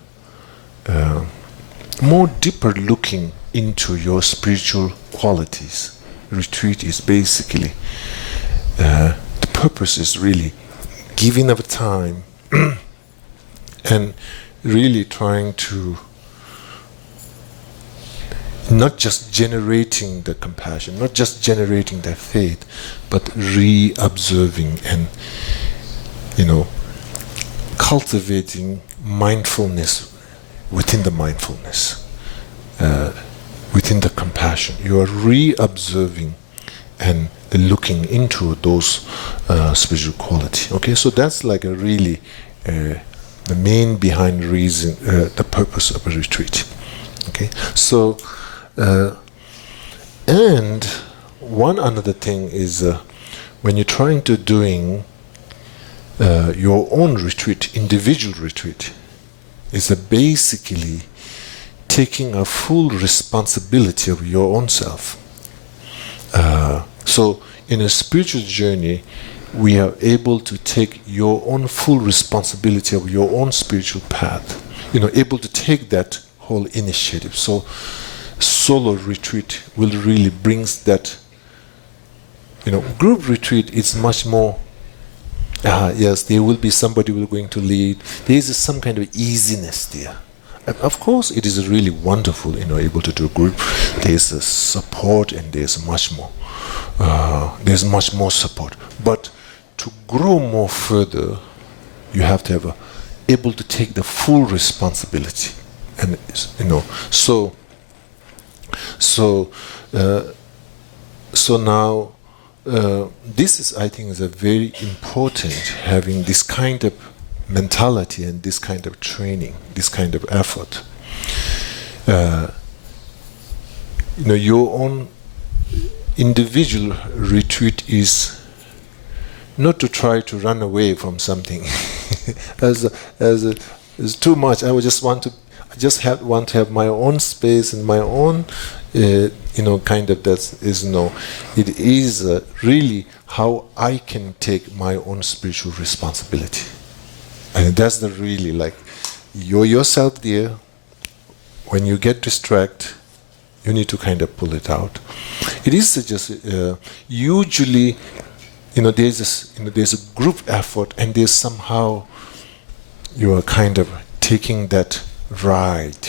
more deeper looking into your spiritual qualities. Retreat is basically the purpose is really giving of time and really trying to not just generating the compassion, not just generating the faith, but re-observing and cultivating mindfulness within the mindfulness, within the compassion. You are re-observing and looking into those spiritual quality. Okay, so that's like a really the main behind reason, the purpose of a retreat. Okay, so and one another thing is when you're trying to doing your own retreat, individual retreat, is basically taking a full responsibility of your own self. So in a spiritual journey, we are able to take your own full responsibility of your own spiritual path, able to take that whole initiative. So solo retreat will really brings that. Group retreat is much more. Yes, there will be somebody who is going to lead. There is some kind of easiness there. Of course, it is really wonderful, able to do group. There's a support, and there's much more. There's much more support. But to grow more further, you have to have able to take the full responsibility, and so now. This is, I think, is a very important, having this kind of mentality and this kind of training, this kind of effort. Your own individual retreat is not to try to run away from something. as too much. I want to have my own space and my own. Kind of that is it is really how I can take my own spiritual responsibility, and that's the really you're yourself there. When you get distracted, you need to kind of pull it out. It is just usually there's a group effort, and there's somehow you are kind of taking that ride,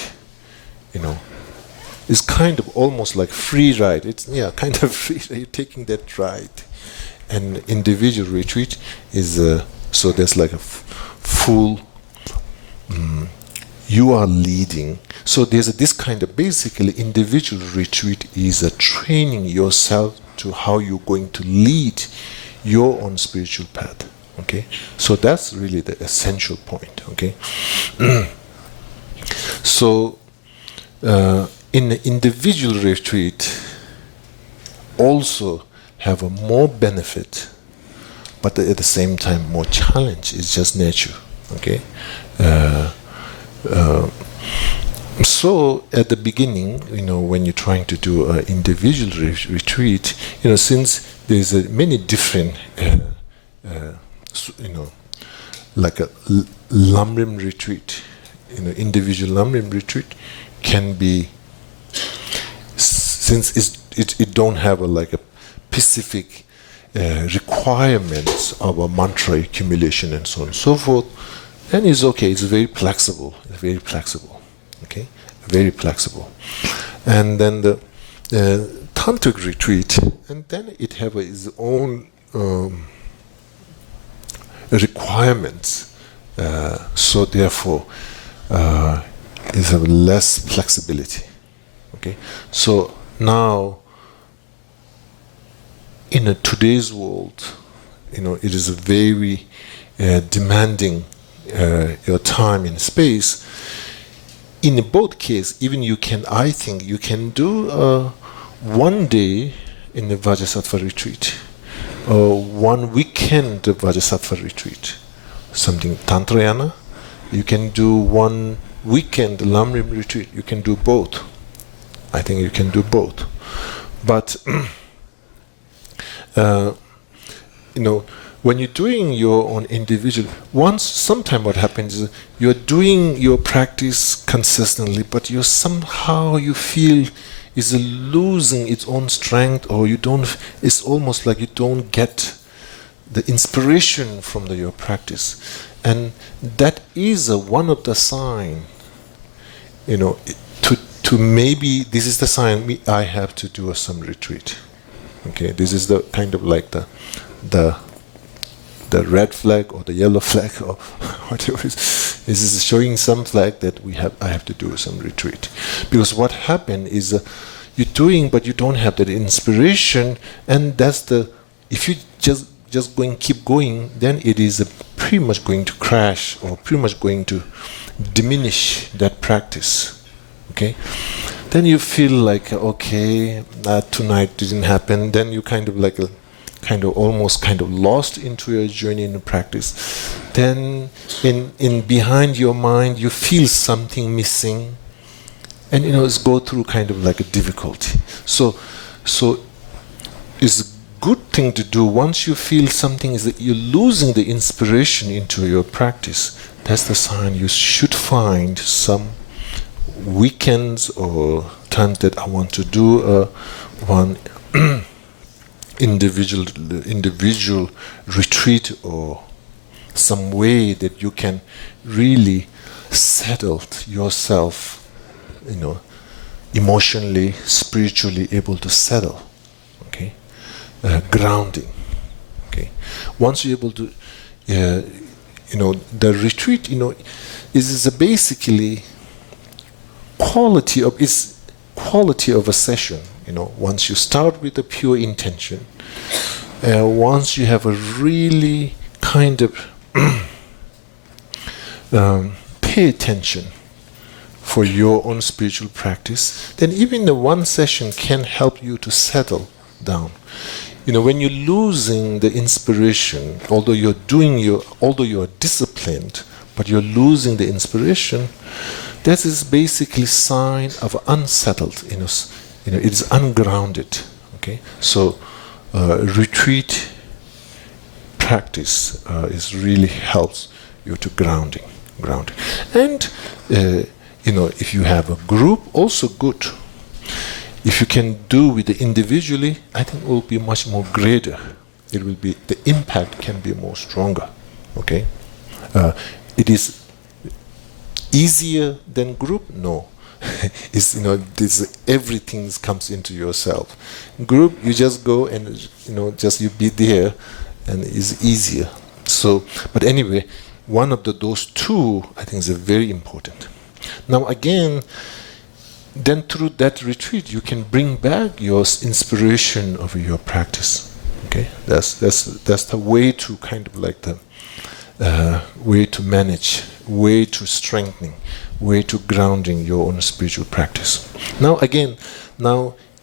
It's kind of almost like free ride. It's kind of free. You're taking that ride, and individual retreat is so there's like a full. You are leading. So there's this kind of basically individual retreat is training yourself to how you're going to lead your own spiritual path. Okay, so that's really the essential point. Okay, so. In the individual retreat, also have a more benefit, but at the same time more challenge. It's just nature, okay? So at the beginning, when you're trying to do an individual retreat, since there's many different, like a Lamrim retreat, individual Lamrim retreat can be. Since it don't have a specific requirements of a mantra accumulation and so on and so forth, then it's okay. It's very flexible. Okay, very flexible. And then the tantric retreat, and then it have its own requirements. So therefore, it have less flexibility. Okay, so now in today's world, it is a very demanding your time and space. In both cases, even I think you can do one day in the Vajrasattva retreat, or 1 weekend Vajrasattva retreat, something Tantrayana. You can do 1 weekend Lamrim retreat. You can do both. I think you can do both. But, when you're doing your own individual, sometime what happens is you're doing your practice consistently, but you feel is losing its own strength, or it's almost like you don't get the inspiration from your practice. And that is one of the signs, to maybe this is the sign I have to do some retreat. Okay, this is the kind of like the red flag or the yellow flag or whatever it is. This is showing some flag that I have to do some retreat. Because what happened is you're doing, but you don't have that inspiration, and if you just keep going, then it is pretty much going to crash, or pretty much going to diminish that practice. Okay, then you feel like okay, tonight didn't happen. Then you kind of almost lost into your journey in the practice. Then in behind your mind you feel something missing, and it's go through kind of like a difficulty. So it's a good thing to do once you feel something is that you're losing the inspiration into your practice. That's the sign you should find some weekends or times that I want to do one individual retreat, or some way that you can really settle yourself, emotionally, spiritually able to settle, okay, grounding, okay. Once you're able to, the retreat, is basically quality of a session. Once you start with a pure intention, once you have a really kind of pay attention for your own spiritual practice, then even the one session can help you to settle down. When you're losing the inspiration, although you're disciplined, but you're losing the inspiration, that is basically sign of unsettled. It's ungrounded. Okay, so retreat practice is really helps you to grounding, and if you have a group, also good. If you can do with the individually, I think it will be much more greater. It will be, the impact can be more stronger. Okay, it is easier than group? No. It's everything comes into yourself. Group, you just go and just you be there, and it's easier. So, but anyway, one of those two, I think, is very important. Now again, then through that retreat, you can bring back your inspiration of your practice. Okay, that's the way to kind of like the way to manage, way to strengthening, way to grounding your own spiritual practice. Now again,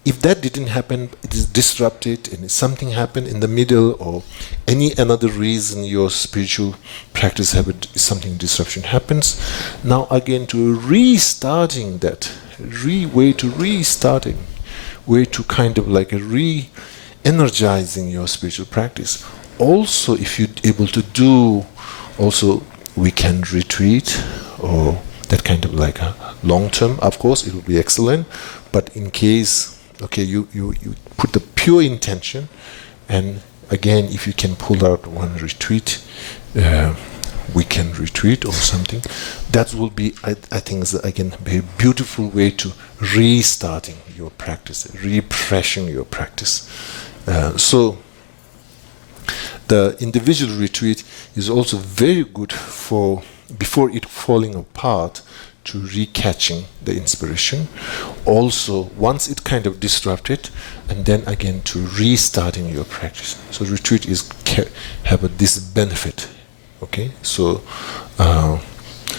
if that didn't happen, it is disrupted, and if something happened in the middle, or any another reason your spiritual practice something disruption happens, now again to restarting that, way to kind of like a re-energizing your spiritual practice. Also, if you're able to do also weekend retreat, or that kind of like a long term, of course it will be excellent. But in case, okay, you put the pure intention, and again, if you can pull out one retreat, weekend retreat or something, that will be, I think, is again a beautiful way to restarting your practice, refreshing your practice. So the individual retreat is also very good for, before it falling apart, to recatching the inspiration. Also, once it kind of disrupted, and then again to restarting your practice. So retreat is have this benefit. Okay, so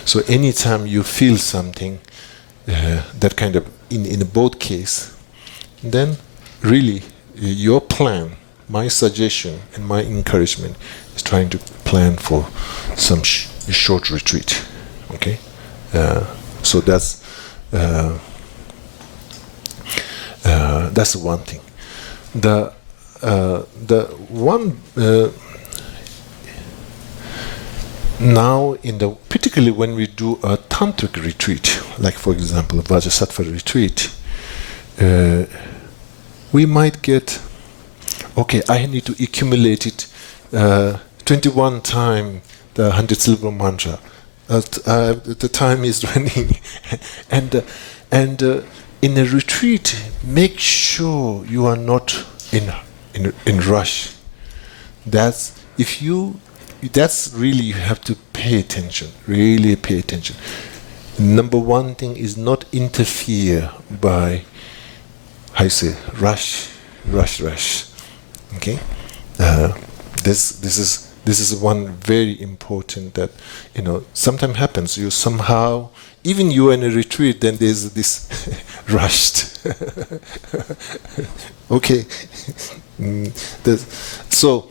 so anytime you feel something that kind of in both case, then really your plan, my suggestion and my encouragement is trying to plan for some short retreat. Okay, so that's one thing. The one now particularly when we do a tantric retreat, like for example a Vajrasattva retreat, we might get, okay, I need to accumulate it 21 times the 100 syllable mantra. The time is running, and in a retreat, make sure you are not in rush. That's really, you have to pay attention. Really pay attention. Number one thing is not interfere by, how you say, rush. Okay, this is one very important that sometimes happens. You somehow, even you are in a retreat, then there's this rushed. Okay, so.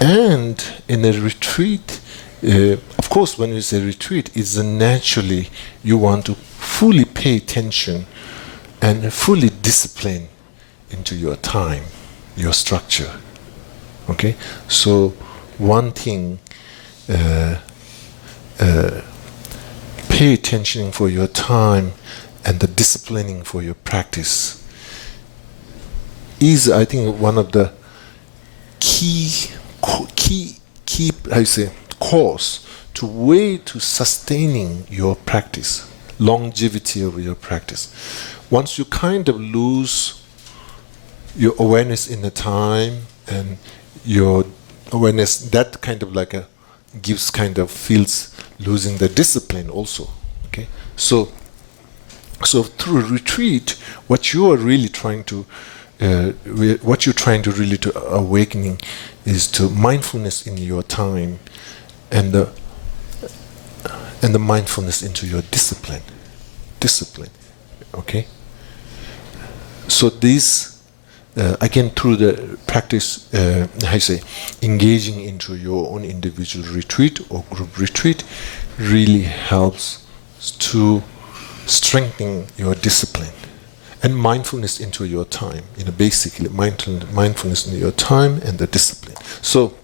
And in a retreat, of course, when you say retreat, it's naturally you want to fully pay attention and fully discipline into your time, your structure. Okay, so one thing pay attention for your time and the disciplining for your practice is, I think, one of the key how you say, cause to way to sustaining your practice, longevity of your practice. Once you kind of lose your awareness in the time and your awareness, that kind of like gives kind of feels losing the discipline also. Okay, so through retreat, what you are really trying to really to awakening is to mindfulness in your time and the mindfulness into your discipline. Okay, so this again through the practice, how you say, engaging into your own individual retreat or group retreat really helps to strengthen your discipline and mindfulness into your time. Basically mindfulness in your time and the discipline. So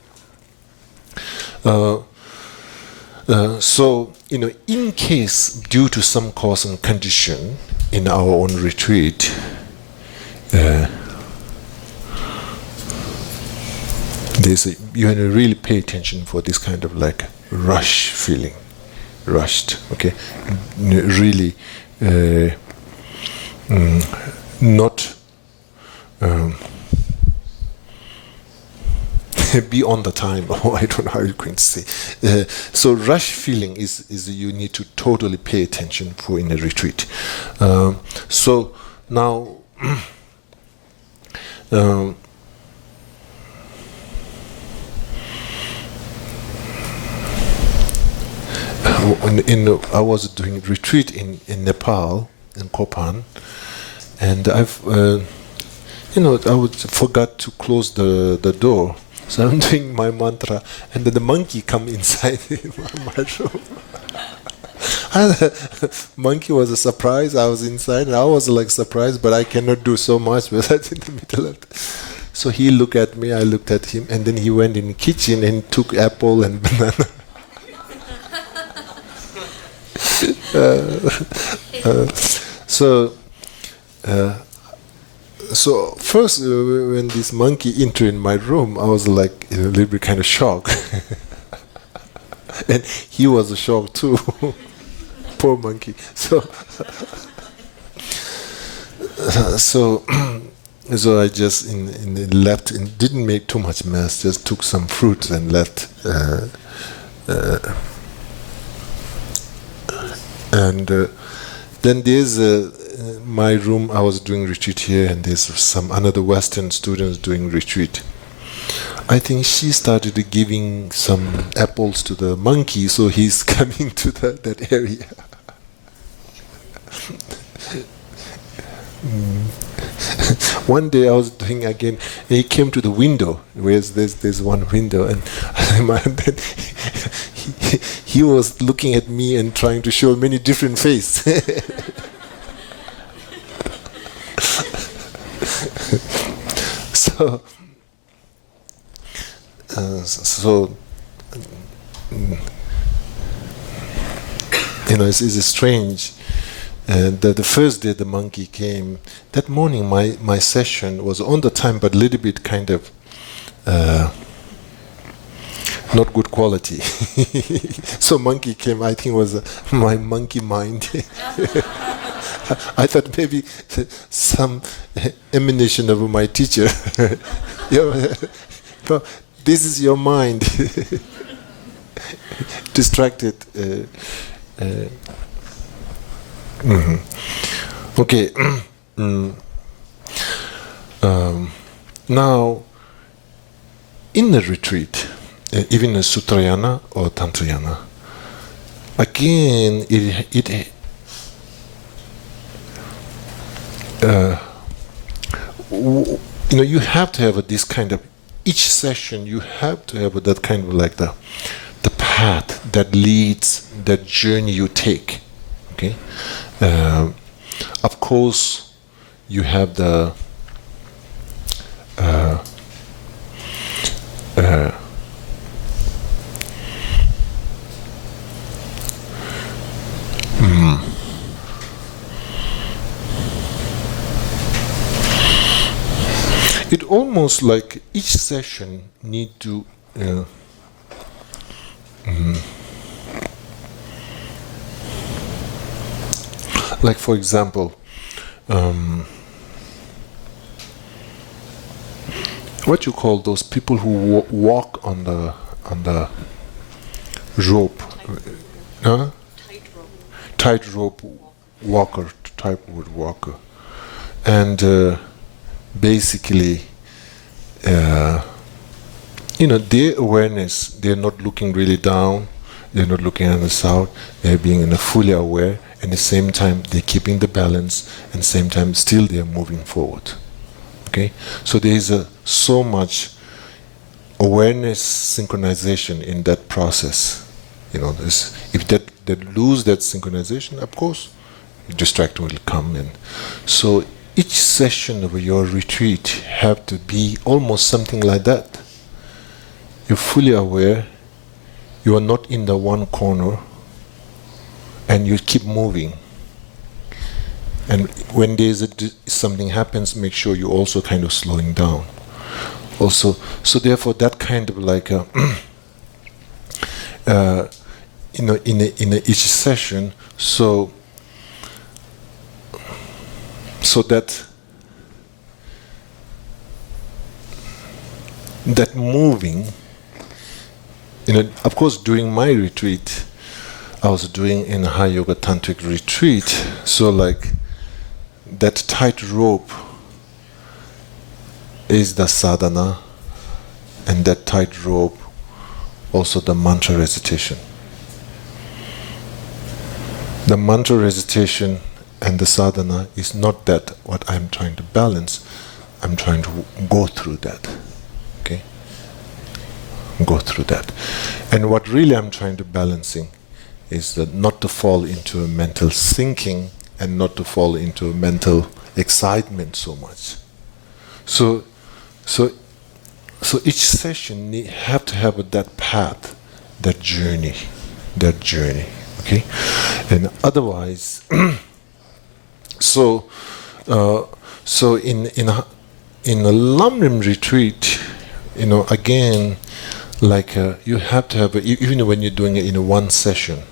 in case due to some cause and condition in our own retreat, you have to really pay attention for this kind of like rush feeling, rushed. Okay, really not be on the time. Oh, I don't know how you're going to say. So rush feeling is you need to totally pay attention for in a retreat. So now. I was doing retreat in Nepal, in Kopan, and I forgot to close the door. So I'm doing my mantra, and then the monkey come inside my room. Monkey was a surprise. I was inside, and I was like surprised, but I cannot do so much because I in the middle of it. So he looked at me, I looked at him, and then he went in the kitchen and took apple and banana. So first when this monkey entered in my room, I was like a little bit kind of shocked. And he was shocked too. Poor monkey. So I just left and didn't make too much mess, just took some fruits and left. Then there's my room. I was doing retreat here, and there's some another Western students doing retreat. I think she started giving some apples to the monkey, so he's coming to that area. One day I was doing again, and he came to the window. There's one window, and then he was looking at me and trying to show many different faces. So it's strange. And the first day the monkey came, that morning my session was on the time, but a little bit kind of not good quality. So monkey came, I think was my monkey mind. I thought maybe some emanation of my teacher. This is your mind. Distracted. Okay. Now, in the retreat, even in Sutrayana or Tantrayana, again, you have to have this kind of, each session you have to have that kind of like the path that leads, that journey you take. Okay, of course you have the It almost like each session need to like for example, what you call those people who walk on the rope, huh? Tightrope walker, tightrope walker, and basically, their awareness, they're not looking really down, they're not looking at the south, they're being fully aware, and at the same time they're keeping the balance, and at the same time still they're moving forward. Okay, so there is so much awareness synchronization in that process. If they lose that synchronization, of course, distraction will come in. So each session of your retreat have to be almost something like that. You're fully aware, you are not in the one corner, and you keep moving. And when there's something happens, make sure you're also kind of slowing down. Also, so therefore that kind of like in each session, so that moving, of course during my retreat, I was doing in a high yoga tantric retreat, so like that tight rope is the sadhana, and that tight rope also the mantra recitation. The mantra recitation and the sadhana is not that what I'm trying to balance. I'm trying to go through that. Okay? Go through that. And what really I'm trying to balancing is that not to fall into a mental thinking and not to fall into a mental excitement so much. So each session have to have that path, that journey. Okay? And otherwise, so in a Lamrim retreat, again, like you have to have even when you're doing it in a one session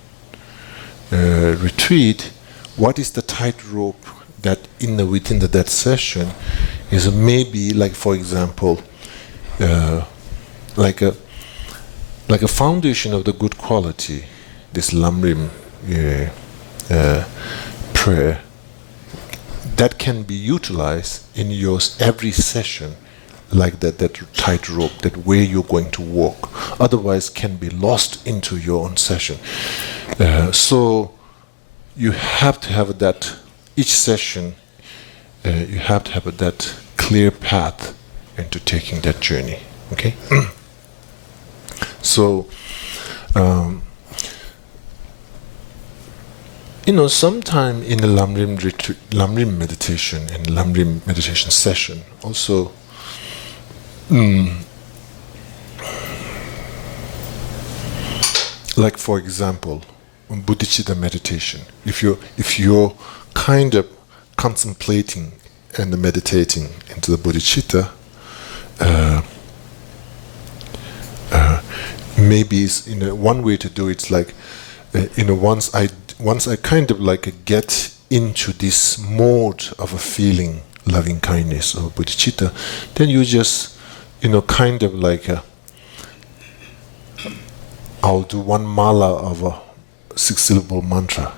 retreat, what is the tightrope that within that session is maybe like, for example, like a foundation of the good quality, this Lamrim prayer, that can be utilized in your every session, like that tight rope, that way you're going to walk. Otherwise, can be lost into your own session. So you have to have that each session. You have to have that clear path into taking that journey. Okay. So. Sometime in the Lamrim meditation and Lamrim meditation session, also, like for example, Bodhicitta meditation. If you're kind of contemplating and meditating into the Bodhicitta, maybe it's, one way to do it's like, once I kind of like get into this mode of a feeling loving kindness or bodhicitta, then you just, kind of like I'll do one mala of a 6-syllable mantra.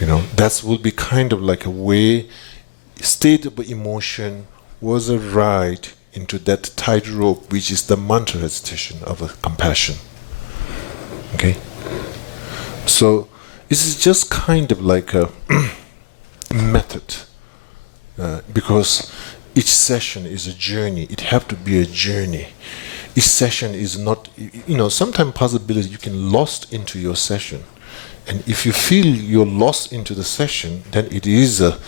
That will be kind of like a way, state of emotion was a ride into that tightrope, which is the mantra recitation of a compassion. Okay? So this is just kind of like a method, because each session is a journey. It have to be a journey. Each session is not, sometimes possibility you can lost into your session, and if you feel you're lost into the session, then it is a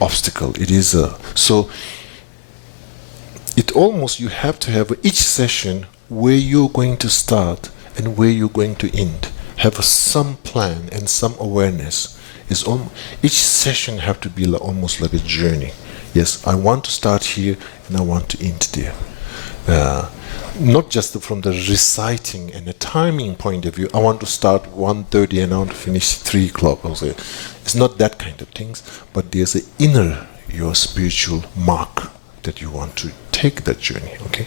obstacle. It is so. It almost you have to have each session where you're going to start and where you're going to end. Have some plan and some awareness. Each session have to be almost like a journey. Yes, I want to start here and I want to end there. Not just from the reciting and the timing point of view. I want to start 1:30 and I want to finish 3 o'clock. Also, it's not that kind of things, but there's an inner, your spiritual mark that you want to take that journey. Okay.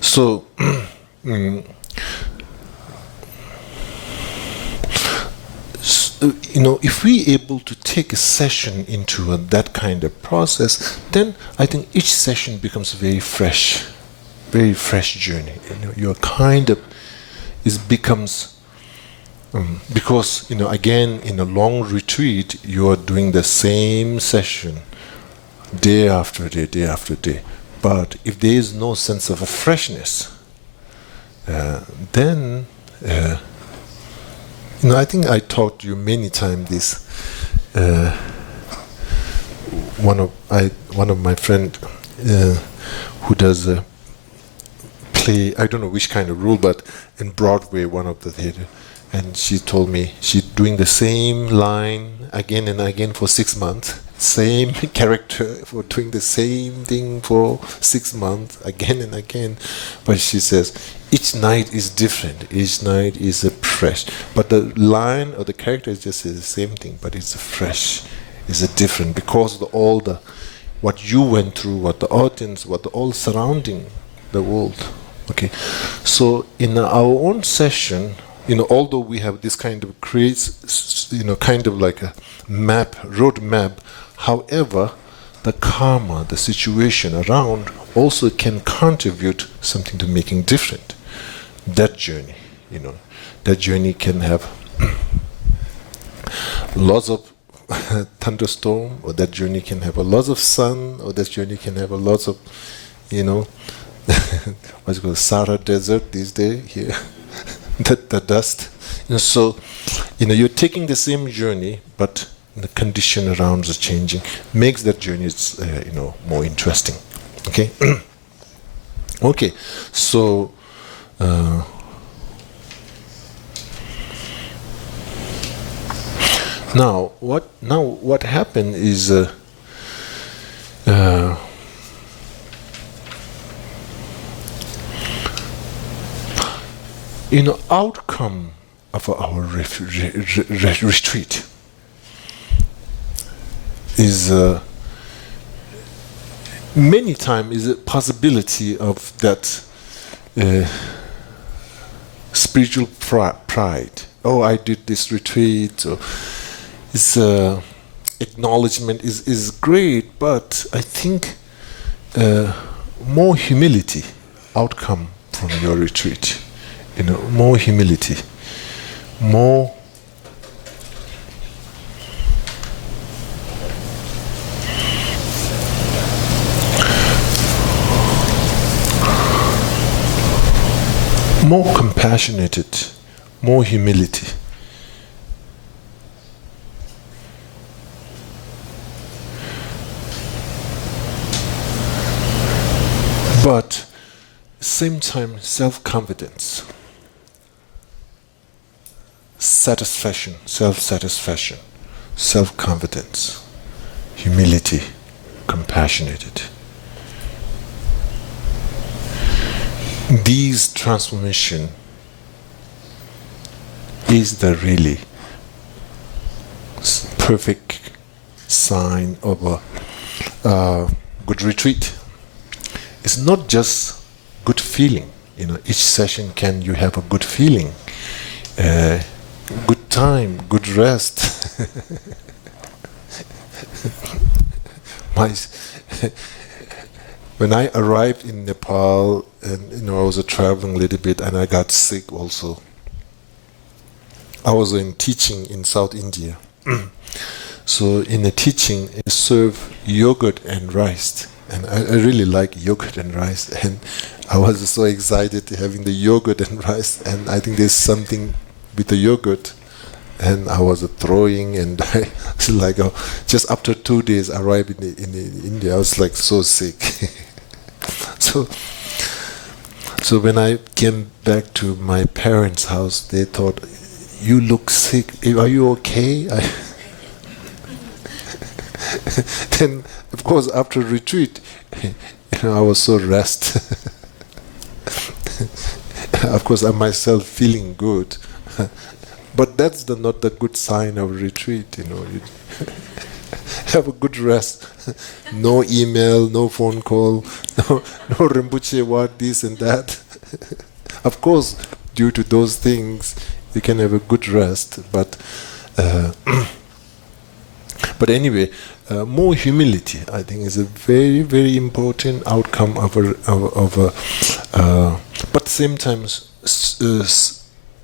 So. If we able to take a session into that kind of process, then I think each session becomes very fresh journey. Your kind of becomes because again in a long retreat you are doing the same session day after day after day. But if there is no sense of a freshness, then. I think I taught you many times this. One of my friend who does a play. I don't know which kind of role, but in Broadway, one of the theater, and she told me she's doing the same line again and again for 6 months. Same character for doing the same thing for 6 months again and again, but she says each night is different. Each night is a fresh, but the line or the character is just the same thing, but it's a fresh, it's a different because of all the what you went through, what the audience, what the all surrounding the world. Okay, so in our own session, although we have this kind of creates, kind of like a map, road map. However, the karma, the situation around, also can contribute something to making different. That journey, that journey can have lots of thunderstorm, or that journey can have a lot of sun, or that journey can have a lot of, what's it called, Sahara Desert these days here, the dust. So, you're taking the same journey, but the condition around is changing, makes that journey, more interesting. Okay. Okay. So. Now what happened is outcome of our retreat is many times is a possibility of that spiritual pride. Oh, I did this retreat. Or it's acknowledgement is great, but I think more humility outcome from your retreat. More humility, more compassionate, more humility. But same time, self-confidence, satisfaction, self-satisfaction, self-confidence, humility, compassionate. These transformation is the really perfect sign of a good retreat. It's not just good feeling. Each session can you have a good feeling, good time, good rest. When I arrived in Nepal, and I was traveling a little bit, and I got sick also. I was in teaching in South India. So in the teaching, I serve yogurt and rice. And I really like yogurt and rice, and I was so excited having the yogurt and rice, and I think there's something with the yogurt, and I was throwing, and I was like, just after 2 days I arrived in India, I was like so sick. so when I came back to my parents' house, they thought, you look sick, are you okay? Then, of course, after retreat, I was so rested. Of course, I myself feeling good, but that's not the good sign of retreat. You have a good rest. No email, no phone call, no Rimpoché what this and that. Of course, due to those things, you can have a good rest. But but anyway, more humility, I think, is a very, very important outcome of but at the same time,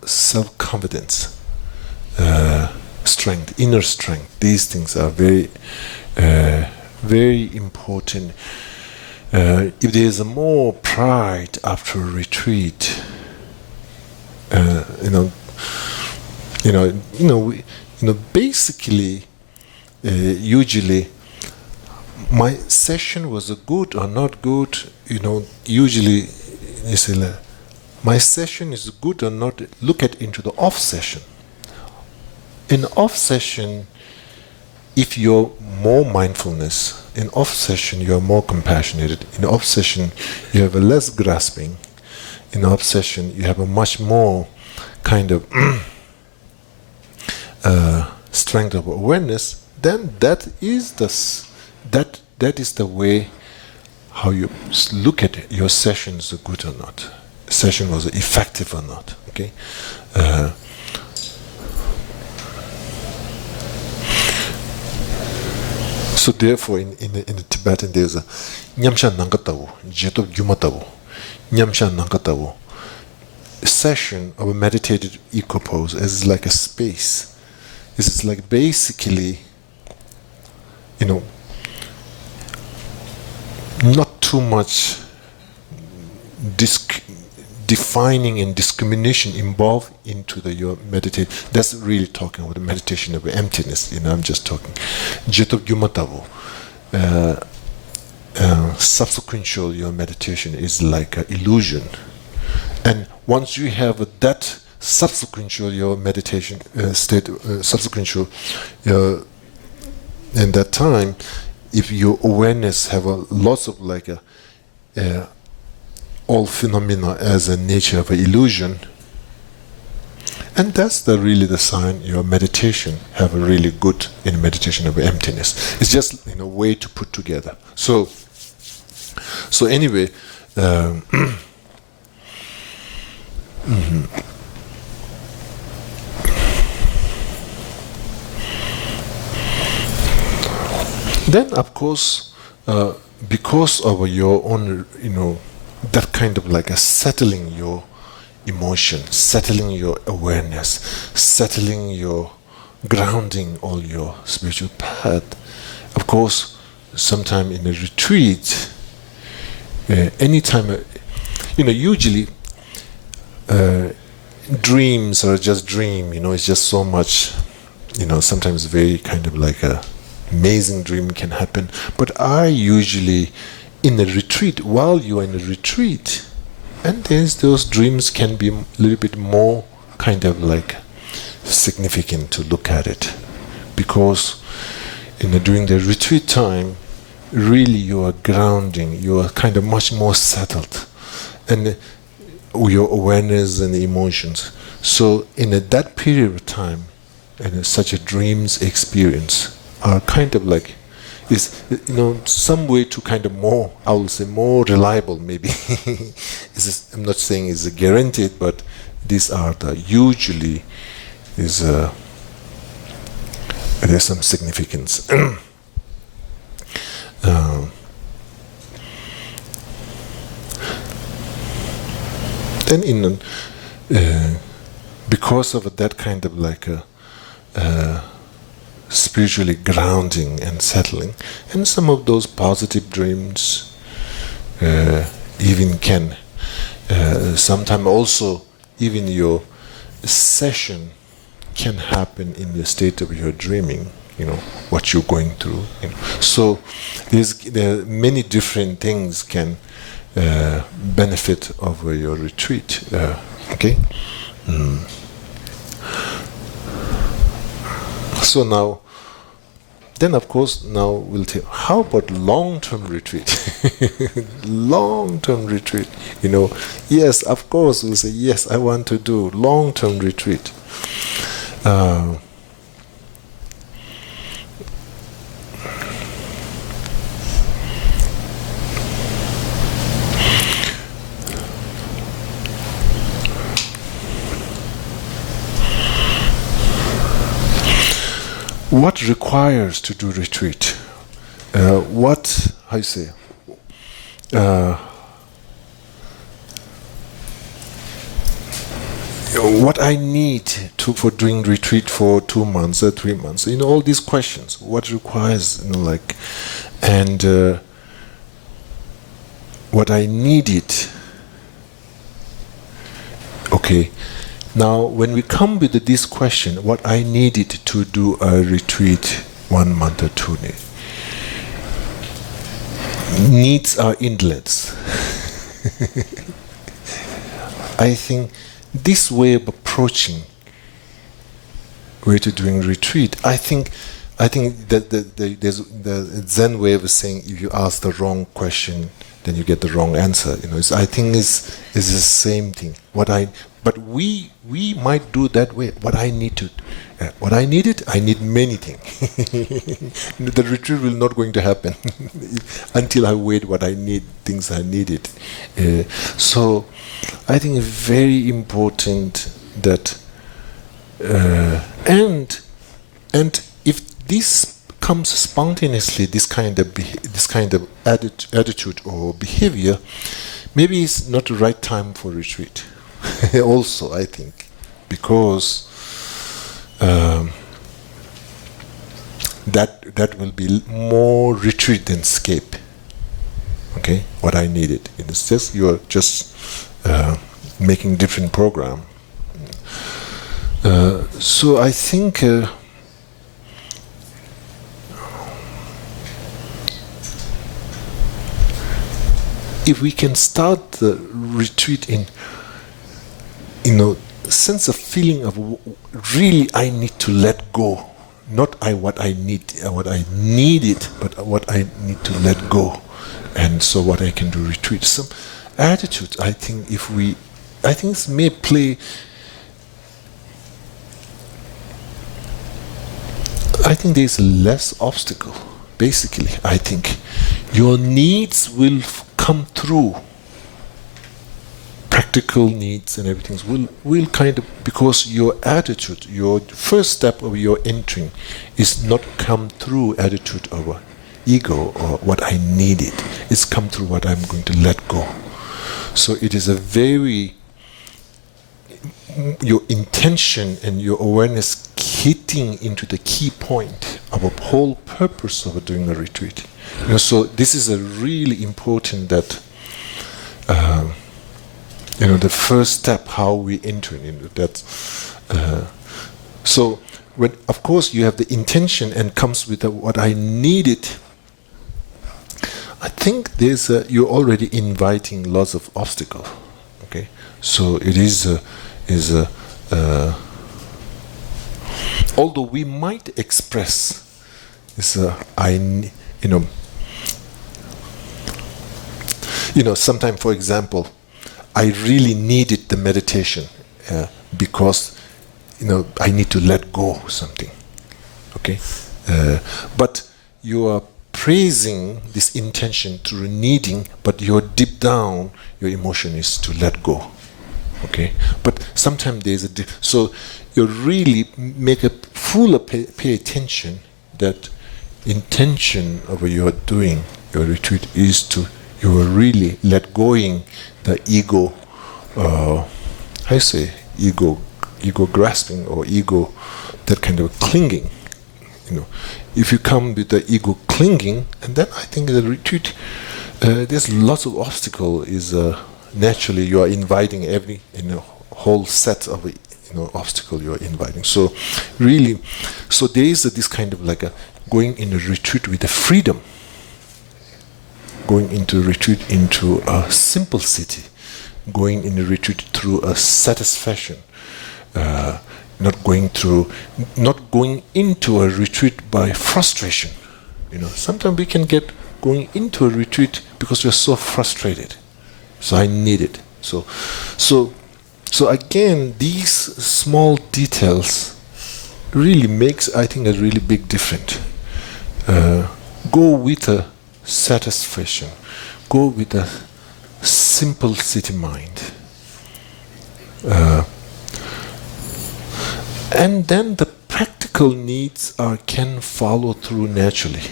self-confidence, strength, inner strength. These things are very, very important. If there is more pride after a retreat, basically, usually, my session was good or not good. Usually, you say, my session is good or not. Look into the off session. In off session, if you're more mindfulness, in off session you're more compassionate. In off session, you have a less grasping. In off session, you have a much more kind of strength of awareness. Then that is the way how you look at your sessions are good or not. Session was effective or not. Okay. So therefore, in the Tibetan, there's a nyamsha nankatawo, jetob yumatawo, nyamsha nankatawo. A session of a meditative eco-pose is like a space. It's like basically, not too much defining and discrimination involved into your meditation. That's really talking about the meditation of emptiness. I'm just talking. Jetob yumatawo. Subsequential your meditation is like an illusion. And once you have that subsequential your meditation state, subsequential, in that time, if your awareness have lots of all phenomena as a nature of an illusion, and that's really the sign your meditation have a really good in meditation of emptiness. It's just a way to put together. So anyway, then of course, because of your own, that kind of like a settling your emotion, settling your awareness, settling your grounding all your spiritual path. Of course, sometime in a retreat, anytime, usually dreams are just dream, it's just so much, sometimes very kind of like a amazing dream can happen. But I usually, in a retreat, while you are in a retreat, and those dreams can be a little bit more kind of like significant to look at it, because during the retreat time, really you are grounding, you are kind of much more settled, and your awareness and emotions. So in that period of time, and such a dreams experience are kind of like, is some way to kind of more, I will say more reliable maybe. I'm not saying it's guaranteed, but these are the usually there's some significance. Then because of that kind of like spiritually grounding and settling, and some of those positive dreams even can sometimes also even your session can happen in the state of your dreaming, what you're going through. So there are many different things can benefit of your retreat. Okay. So now, then of course now we'll take, how about long-term retreat? Long-term retreat, yes, of course we'll say, yes, I want to do long-term retreat. What requires to do retreat? What I need for doing retreat for 2 months or 3 months? All these questions. What requires? And what I needed. Okay. Now, when we come with this question, what I needed to do a retreat 1 month or 2 days, needs are endless. I think this way of approaching way to doing retreat, I think that there's the Zen way of saying, if you ask the wrong question, then you get the wrong answer. I think it's the same thing. But we might do that way. What I needed, I need many things. The retreat will not going to happen until I wait what I need, things I needed. So I think it's very important that, and if this comes spontaneously, this kind of attitude or behavior, maybe it's not the right time for retreat. Also, I think, because that will be more retreat than escape. Okay, what I needed. It's just you're just making different program. So I think if we can start the retreat in sense of feeling of really I need to let go, not what I needed, but what I need to let go, and so what I can do retreat. Some attitude, I think this may play. I think there's less obstacle. Basically, I think your needs will come through. Practical needs and everything will kind of, because your attitude, your first step of your entering is not come through attitude of ego or what I needed. It's come through what I'm going to let go. So it is a very, your intention and your awareness hitting into the key point of a whole purpose of doing a retreat. So this is a really important that the first step, how we enter into that. So when, of course, you have the intention and comes with what I needed, I think you're already inviting lots of obstacles. Okay, so it is although we might express sometimes, for example, I really needed the meditation because I need to let go of something. Okay, but you are praising this intention through needing, but your deep down, your emotion is to let go. Okay, but sometimes there's so you really make a full pay attention that intention of what you are doing your retreat is to you are really let going the ego. Ego grasping or ego that kind of clinging. If you come with the ego clinging, and then I think the retreat there's lots of obstacle is naturally you are inviting every whole set of obstacle you are inviting. So really, so there is this kind of like a going in a retreat with a freedom, going into retreat into a simplicity, going in a retreat through a satisfaction, not going into a retreat by frustration. Sometimes we can get going into a retreat because we're so frustrated. So I need it. So again, these small details really makes, I think, a really big difference. Go with a satisfaction. Go with a simple city mind. And then the practical needs can follow through naturally.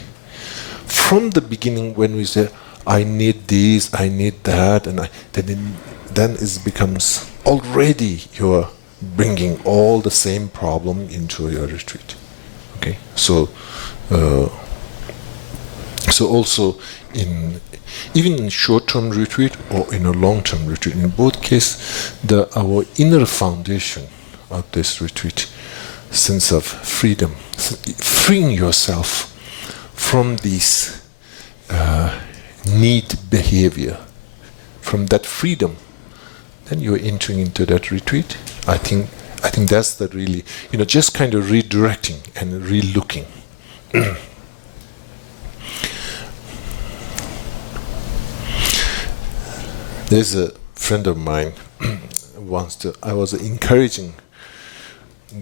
From the beginning, when we say, I need this, I need that, and then it becomes already you're bringing all the same problem into your retreat. Okay, so also even in short-term retreat or in a long-term retreat, in both cases, our inner foundation of this retreat, sense of freedom, freeing yourself from these need behavior, from that freedom, then you're entering into that retreat. I think that's the really, just kind of redirecting and re-looking. There's a friend of mine I was encouraging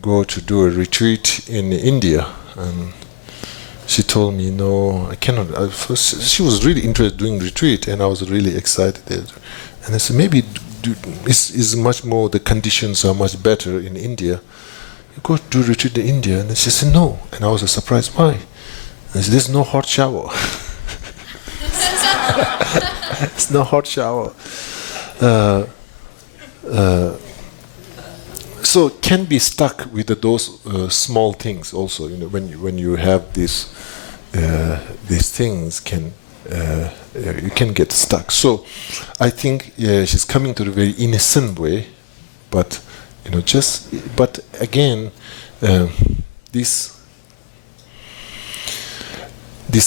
go to do a retreat in India, and she told me, no, I cannot. She was really interested in doing retreat, and I was really excited. And I said, maybe it's much more, the conditions are much better in India. You go do retreat in India. And she said, no. And I was surprised, why? I said, there's no hot shower. It's no hot shower. So can be stuck with those small things also. When you have these things, you can get stuck. So I think she's coming to the very innocent way, but but again, this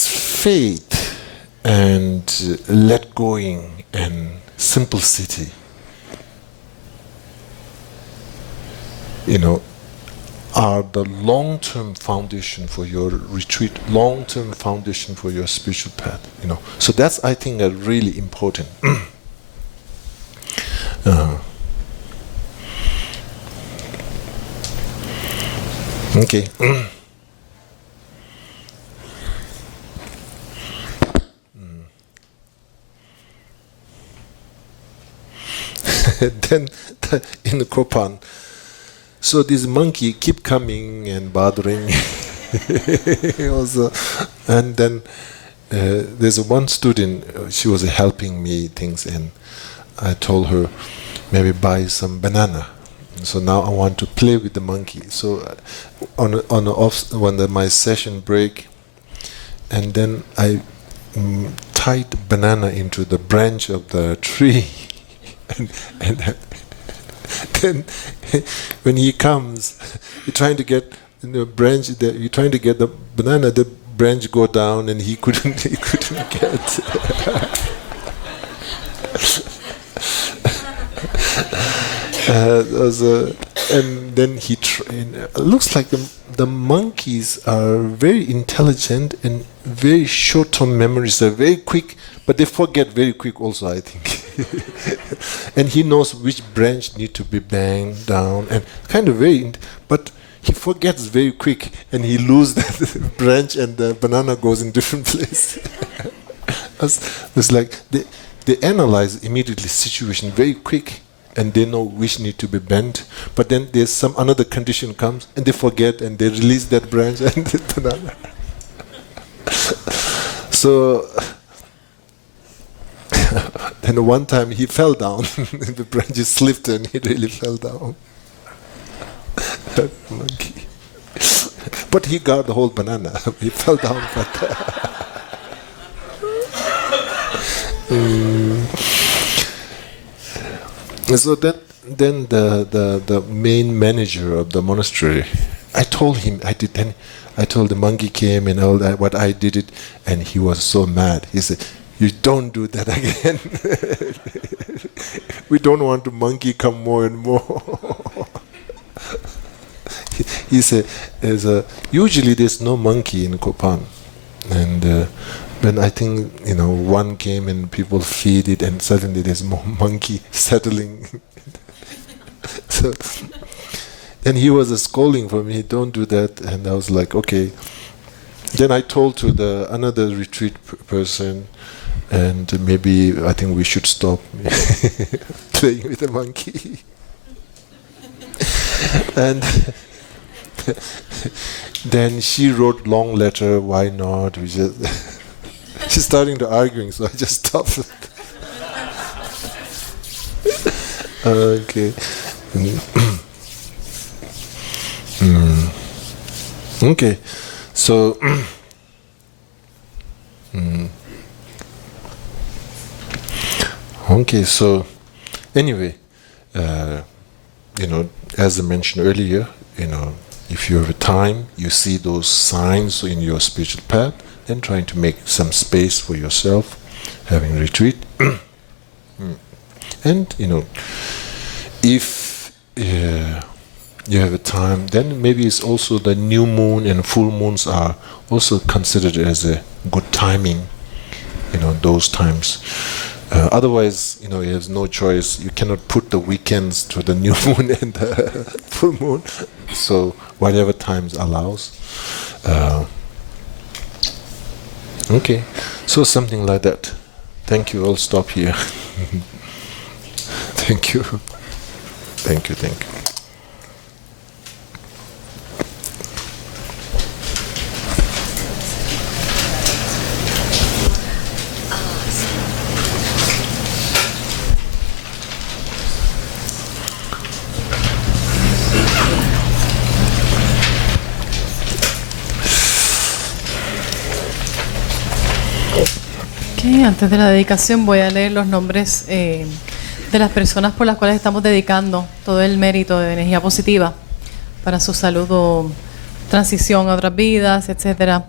faith and let going and simplicity, are the long-term foundation for your retreat, long-term foundation for your spiritual path. So that's, I think, a really important. Okay. Then in the Kopan, so this monkey keep coming and bothering. Also, and then there's one student, she was helping me things, and I told her maybe buy some banana. So now I want to play with the monkey. So when my session break, and then I tied the banana into the branch of the tree, and then when he comes, you're trying to get the branch. You're trying to get the banana. The branch go down, and he couldn't get. And then it looks like the monkeys are very intelligent and very short-term memories. Are very quick, but they forget very quick also, I think. And he knows which branch need to be banged down, and kind of but he forgets very quick, and he loses that branch, and the banana goes in different place. It's like they analyze immediately situation very quick, and they know which need to be bent. But then there's some another condition comes, and they forget, and they release that branch and the banana. So then one time he fell down, and the branches slipped, and he really fell down. That monkey. But he got the whole banana. He fell down, but. So then the main manager of the monastery, I told the monkey came and all that, what I did it, and he was so mad. He said, "You don't do that again. We don't want the monkey come more and more." he said, usually there's no monkey in Kopan. And when I think, one came and people feed it and suddenly there's more monkey settling. So, and he was scolding for me, don't do that. And I was like, okay. Then I told to another retreat person, and maybe I think we should stop playing with the monkey. And then she wrote long letter, why not? She's starting to arguing, so I just stopped. Okay. Okay. So, okay, so anyway, as I mentioned earlier, if you have a time, you see those signs in your spiritual path, then trying to make some space for yourself, having retreat. And, if you have a time, then maybe it's also the new moon and full moons are also considered as a good timing, those times. Otherwise, you have no choice. You cannot put the weekends to the new moon and the full moon. So whatever times allows. Okay, so something like that. Thank you. I'll stop here. Thank you. Thank you. Thank you. Antes de la dedicación voy a leer los nombres de las personas por las cuales estamos dedicando todo el mérito de energía positiva para su salud o transición a otras vidas, etc.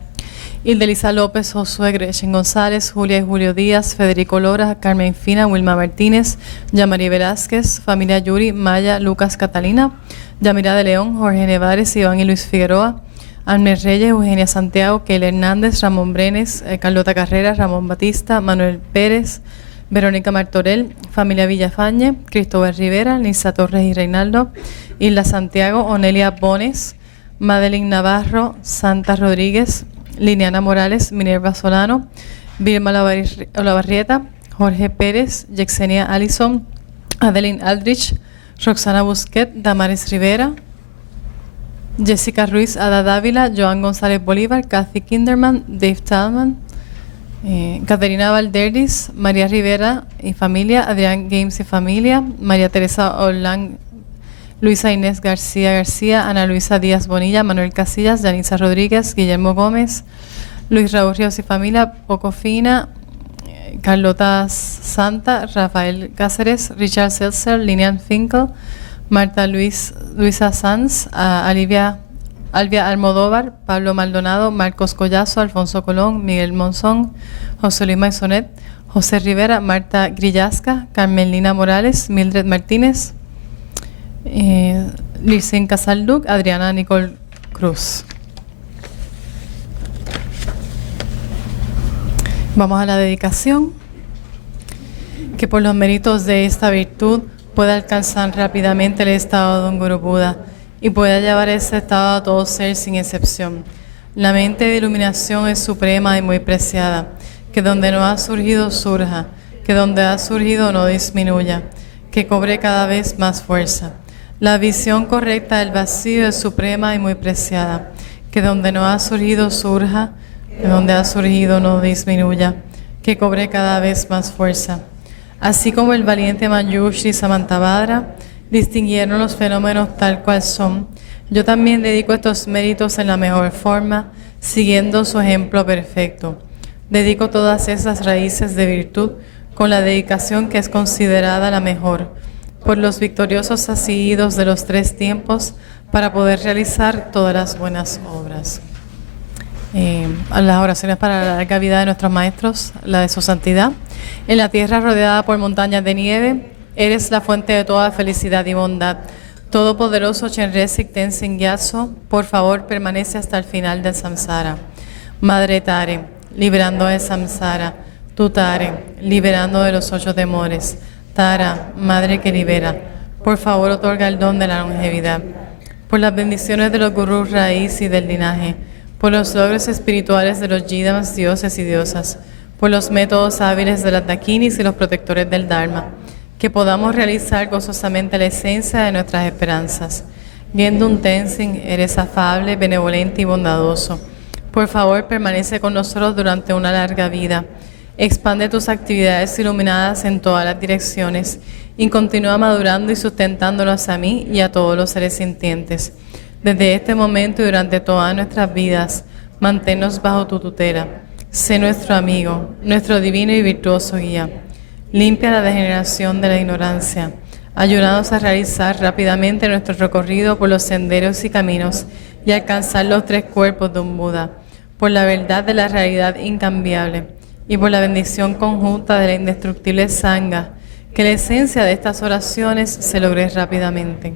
Ildelisa López, Josué Gretchen González, Julia y Julio Díaz, Federico Lora, Carmen Fina, Wilma Martínez, Yamari Velázquez, familia Yuri, Maya, Lucas Catalina, Yamira de León, Jorge Nevares, Iván y Luis Figueroa, Almer Reyes, Eugenia Santiago, Keila Hernández, Ramón Brenes, Carlota Carrera, Ramón Batista, Manuel Pérez, Verónica Martorell, familia Villafañe, Cristóbal Rivera, Lisa Torres y Reinaldo, Isla Santiago, Onelia Bones, Madeline Navarro, Santa Rodríguez, Liliana Morales, Minerva Solano, Vilma Olavarrieta, Jorge Pérez, Yexenia Allison, Adeline Aldrich, Roxana Busquet, Damaris Rivera, Jessica Ruiz, Ada Dávila, Joan González Bolívar, Kathy Kinderman, Dave Talman, Caterina Valderdis, María Rivera y familia, Adrián Games y familia, María Teresa Orlán, Luisa Inés García, Ana Luisa Díaz Bonilla, Manuel Casillas, Yanisa Rodríguez, Guillermo Gómez, Luis Raúl Ríos y familia, Pocofina, Carlota Santa, Rafael Cáceres, Richard Seltzer, Linian Finkel, Marta Luisa Sanz, Albia Almodóvar, Pablo Maldonado, Marcos Collazo, Alfonso Colón, Miguel Monzón, José Luis Maisonet, José Rivera, Marta Grillasca, Carmelina Morales, Mildred Martínez, Lircín Casalduc, Adriana Nicole Cruz. Vamos a la dedicación. Que por los méritos de esta virtud pueda alcanzar rápidamente el estado de un Guru Buda y pueda llevar ese estado a todo ser sin excepción. La mente de iluminación es suprema y muy preciada, que donde no ha surgido surja, que donde ha surgido no disminuya, que cobre cada vez más fuerza. La visión correcta del vacío es suprema y muy preciada, que donde no ha surgido surja, que donde ha surgido no disminuya, que cobre cada vez más fuerza. Así como el valiente Manjushri y Samantabhadra distinguieron los fenómenos tal cual son, yo también dedico estos méritos en la mejor forma, siguiendo su ejemplo perfecto. Dedico todas esas raíces de virtud con la dedicación que es considerada la mejor, por los victoriosos asidos de los tres tiempos, para poder realizar todas las buenas obras. Las oraciones para la larga vida de nuestros maestros, la de su santidad. En la tierra rodeada por montañas de nieve, eres la fuente de toda felicidad y bondad. Todopoderoso Chenrezig Tenzin Gyatso, por favor permanece hasta el final del samsara. Madre Tare, liberando de samsara. Tú Tare, liberando de los 8 temores. Tara, Madre que libera, por favor otorga el don de la longevidad. Por las bendiciones de los gurús raíz y del linaje, por los logros espirituales de los yidams, dioses y diosas, por los métodos hábiles de las dakinis y los protectores del Dharma, que podamos realizar gozosamente la esencia de nuestras esperanzas. Gendun Tenzin, eres afable, benevolente y bondadoso. Por favor, permanece con nosotros durante una larga vida. Expande tus actividades iluminadas en todas las direcciones y continúa madurando y sustentándonos a mí y a todos los seres sintientes. Desde este momento y durante todas nuestras vidas, manténnos bajo tu tutela. Sé nuestro amigo, nuestro divino y virtuoso guía. Limpia la degeneración de la ignorancia. Ayúdanos a realizar rápidamente nuestro recorrido por los senderos y caminos y alcanzar los 3 cuerpos de un Buda, por la verdad de la realidad incambiable y por la bendición conjunta de la indestructible Sangha, que la esencia de estas oraciones se logre rápidamente.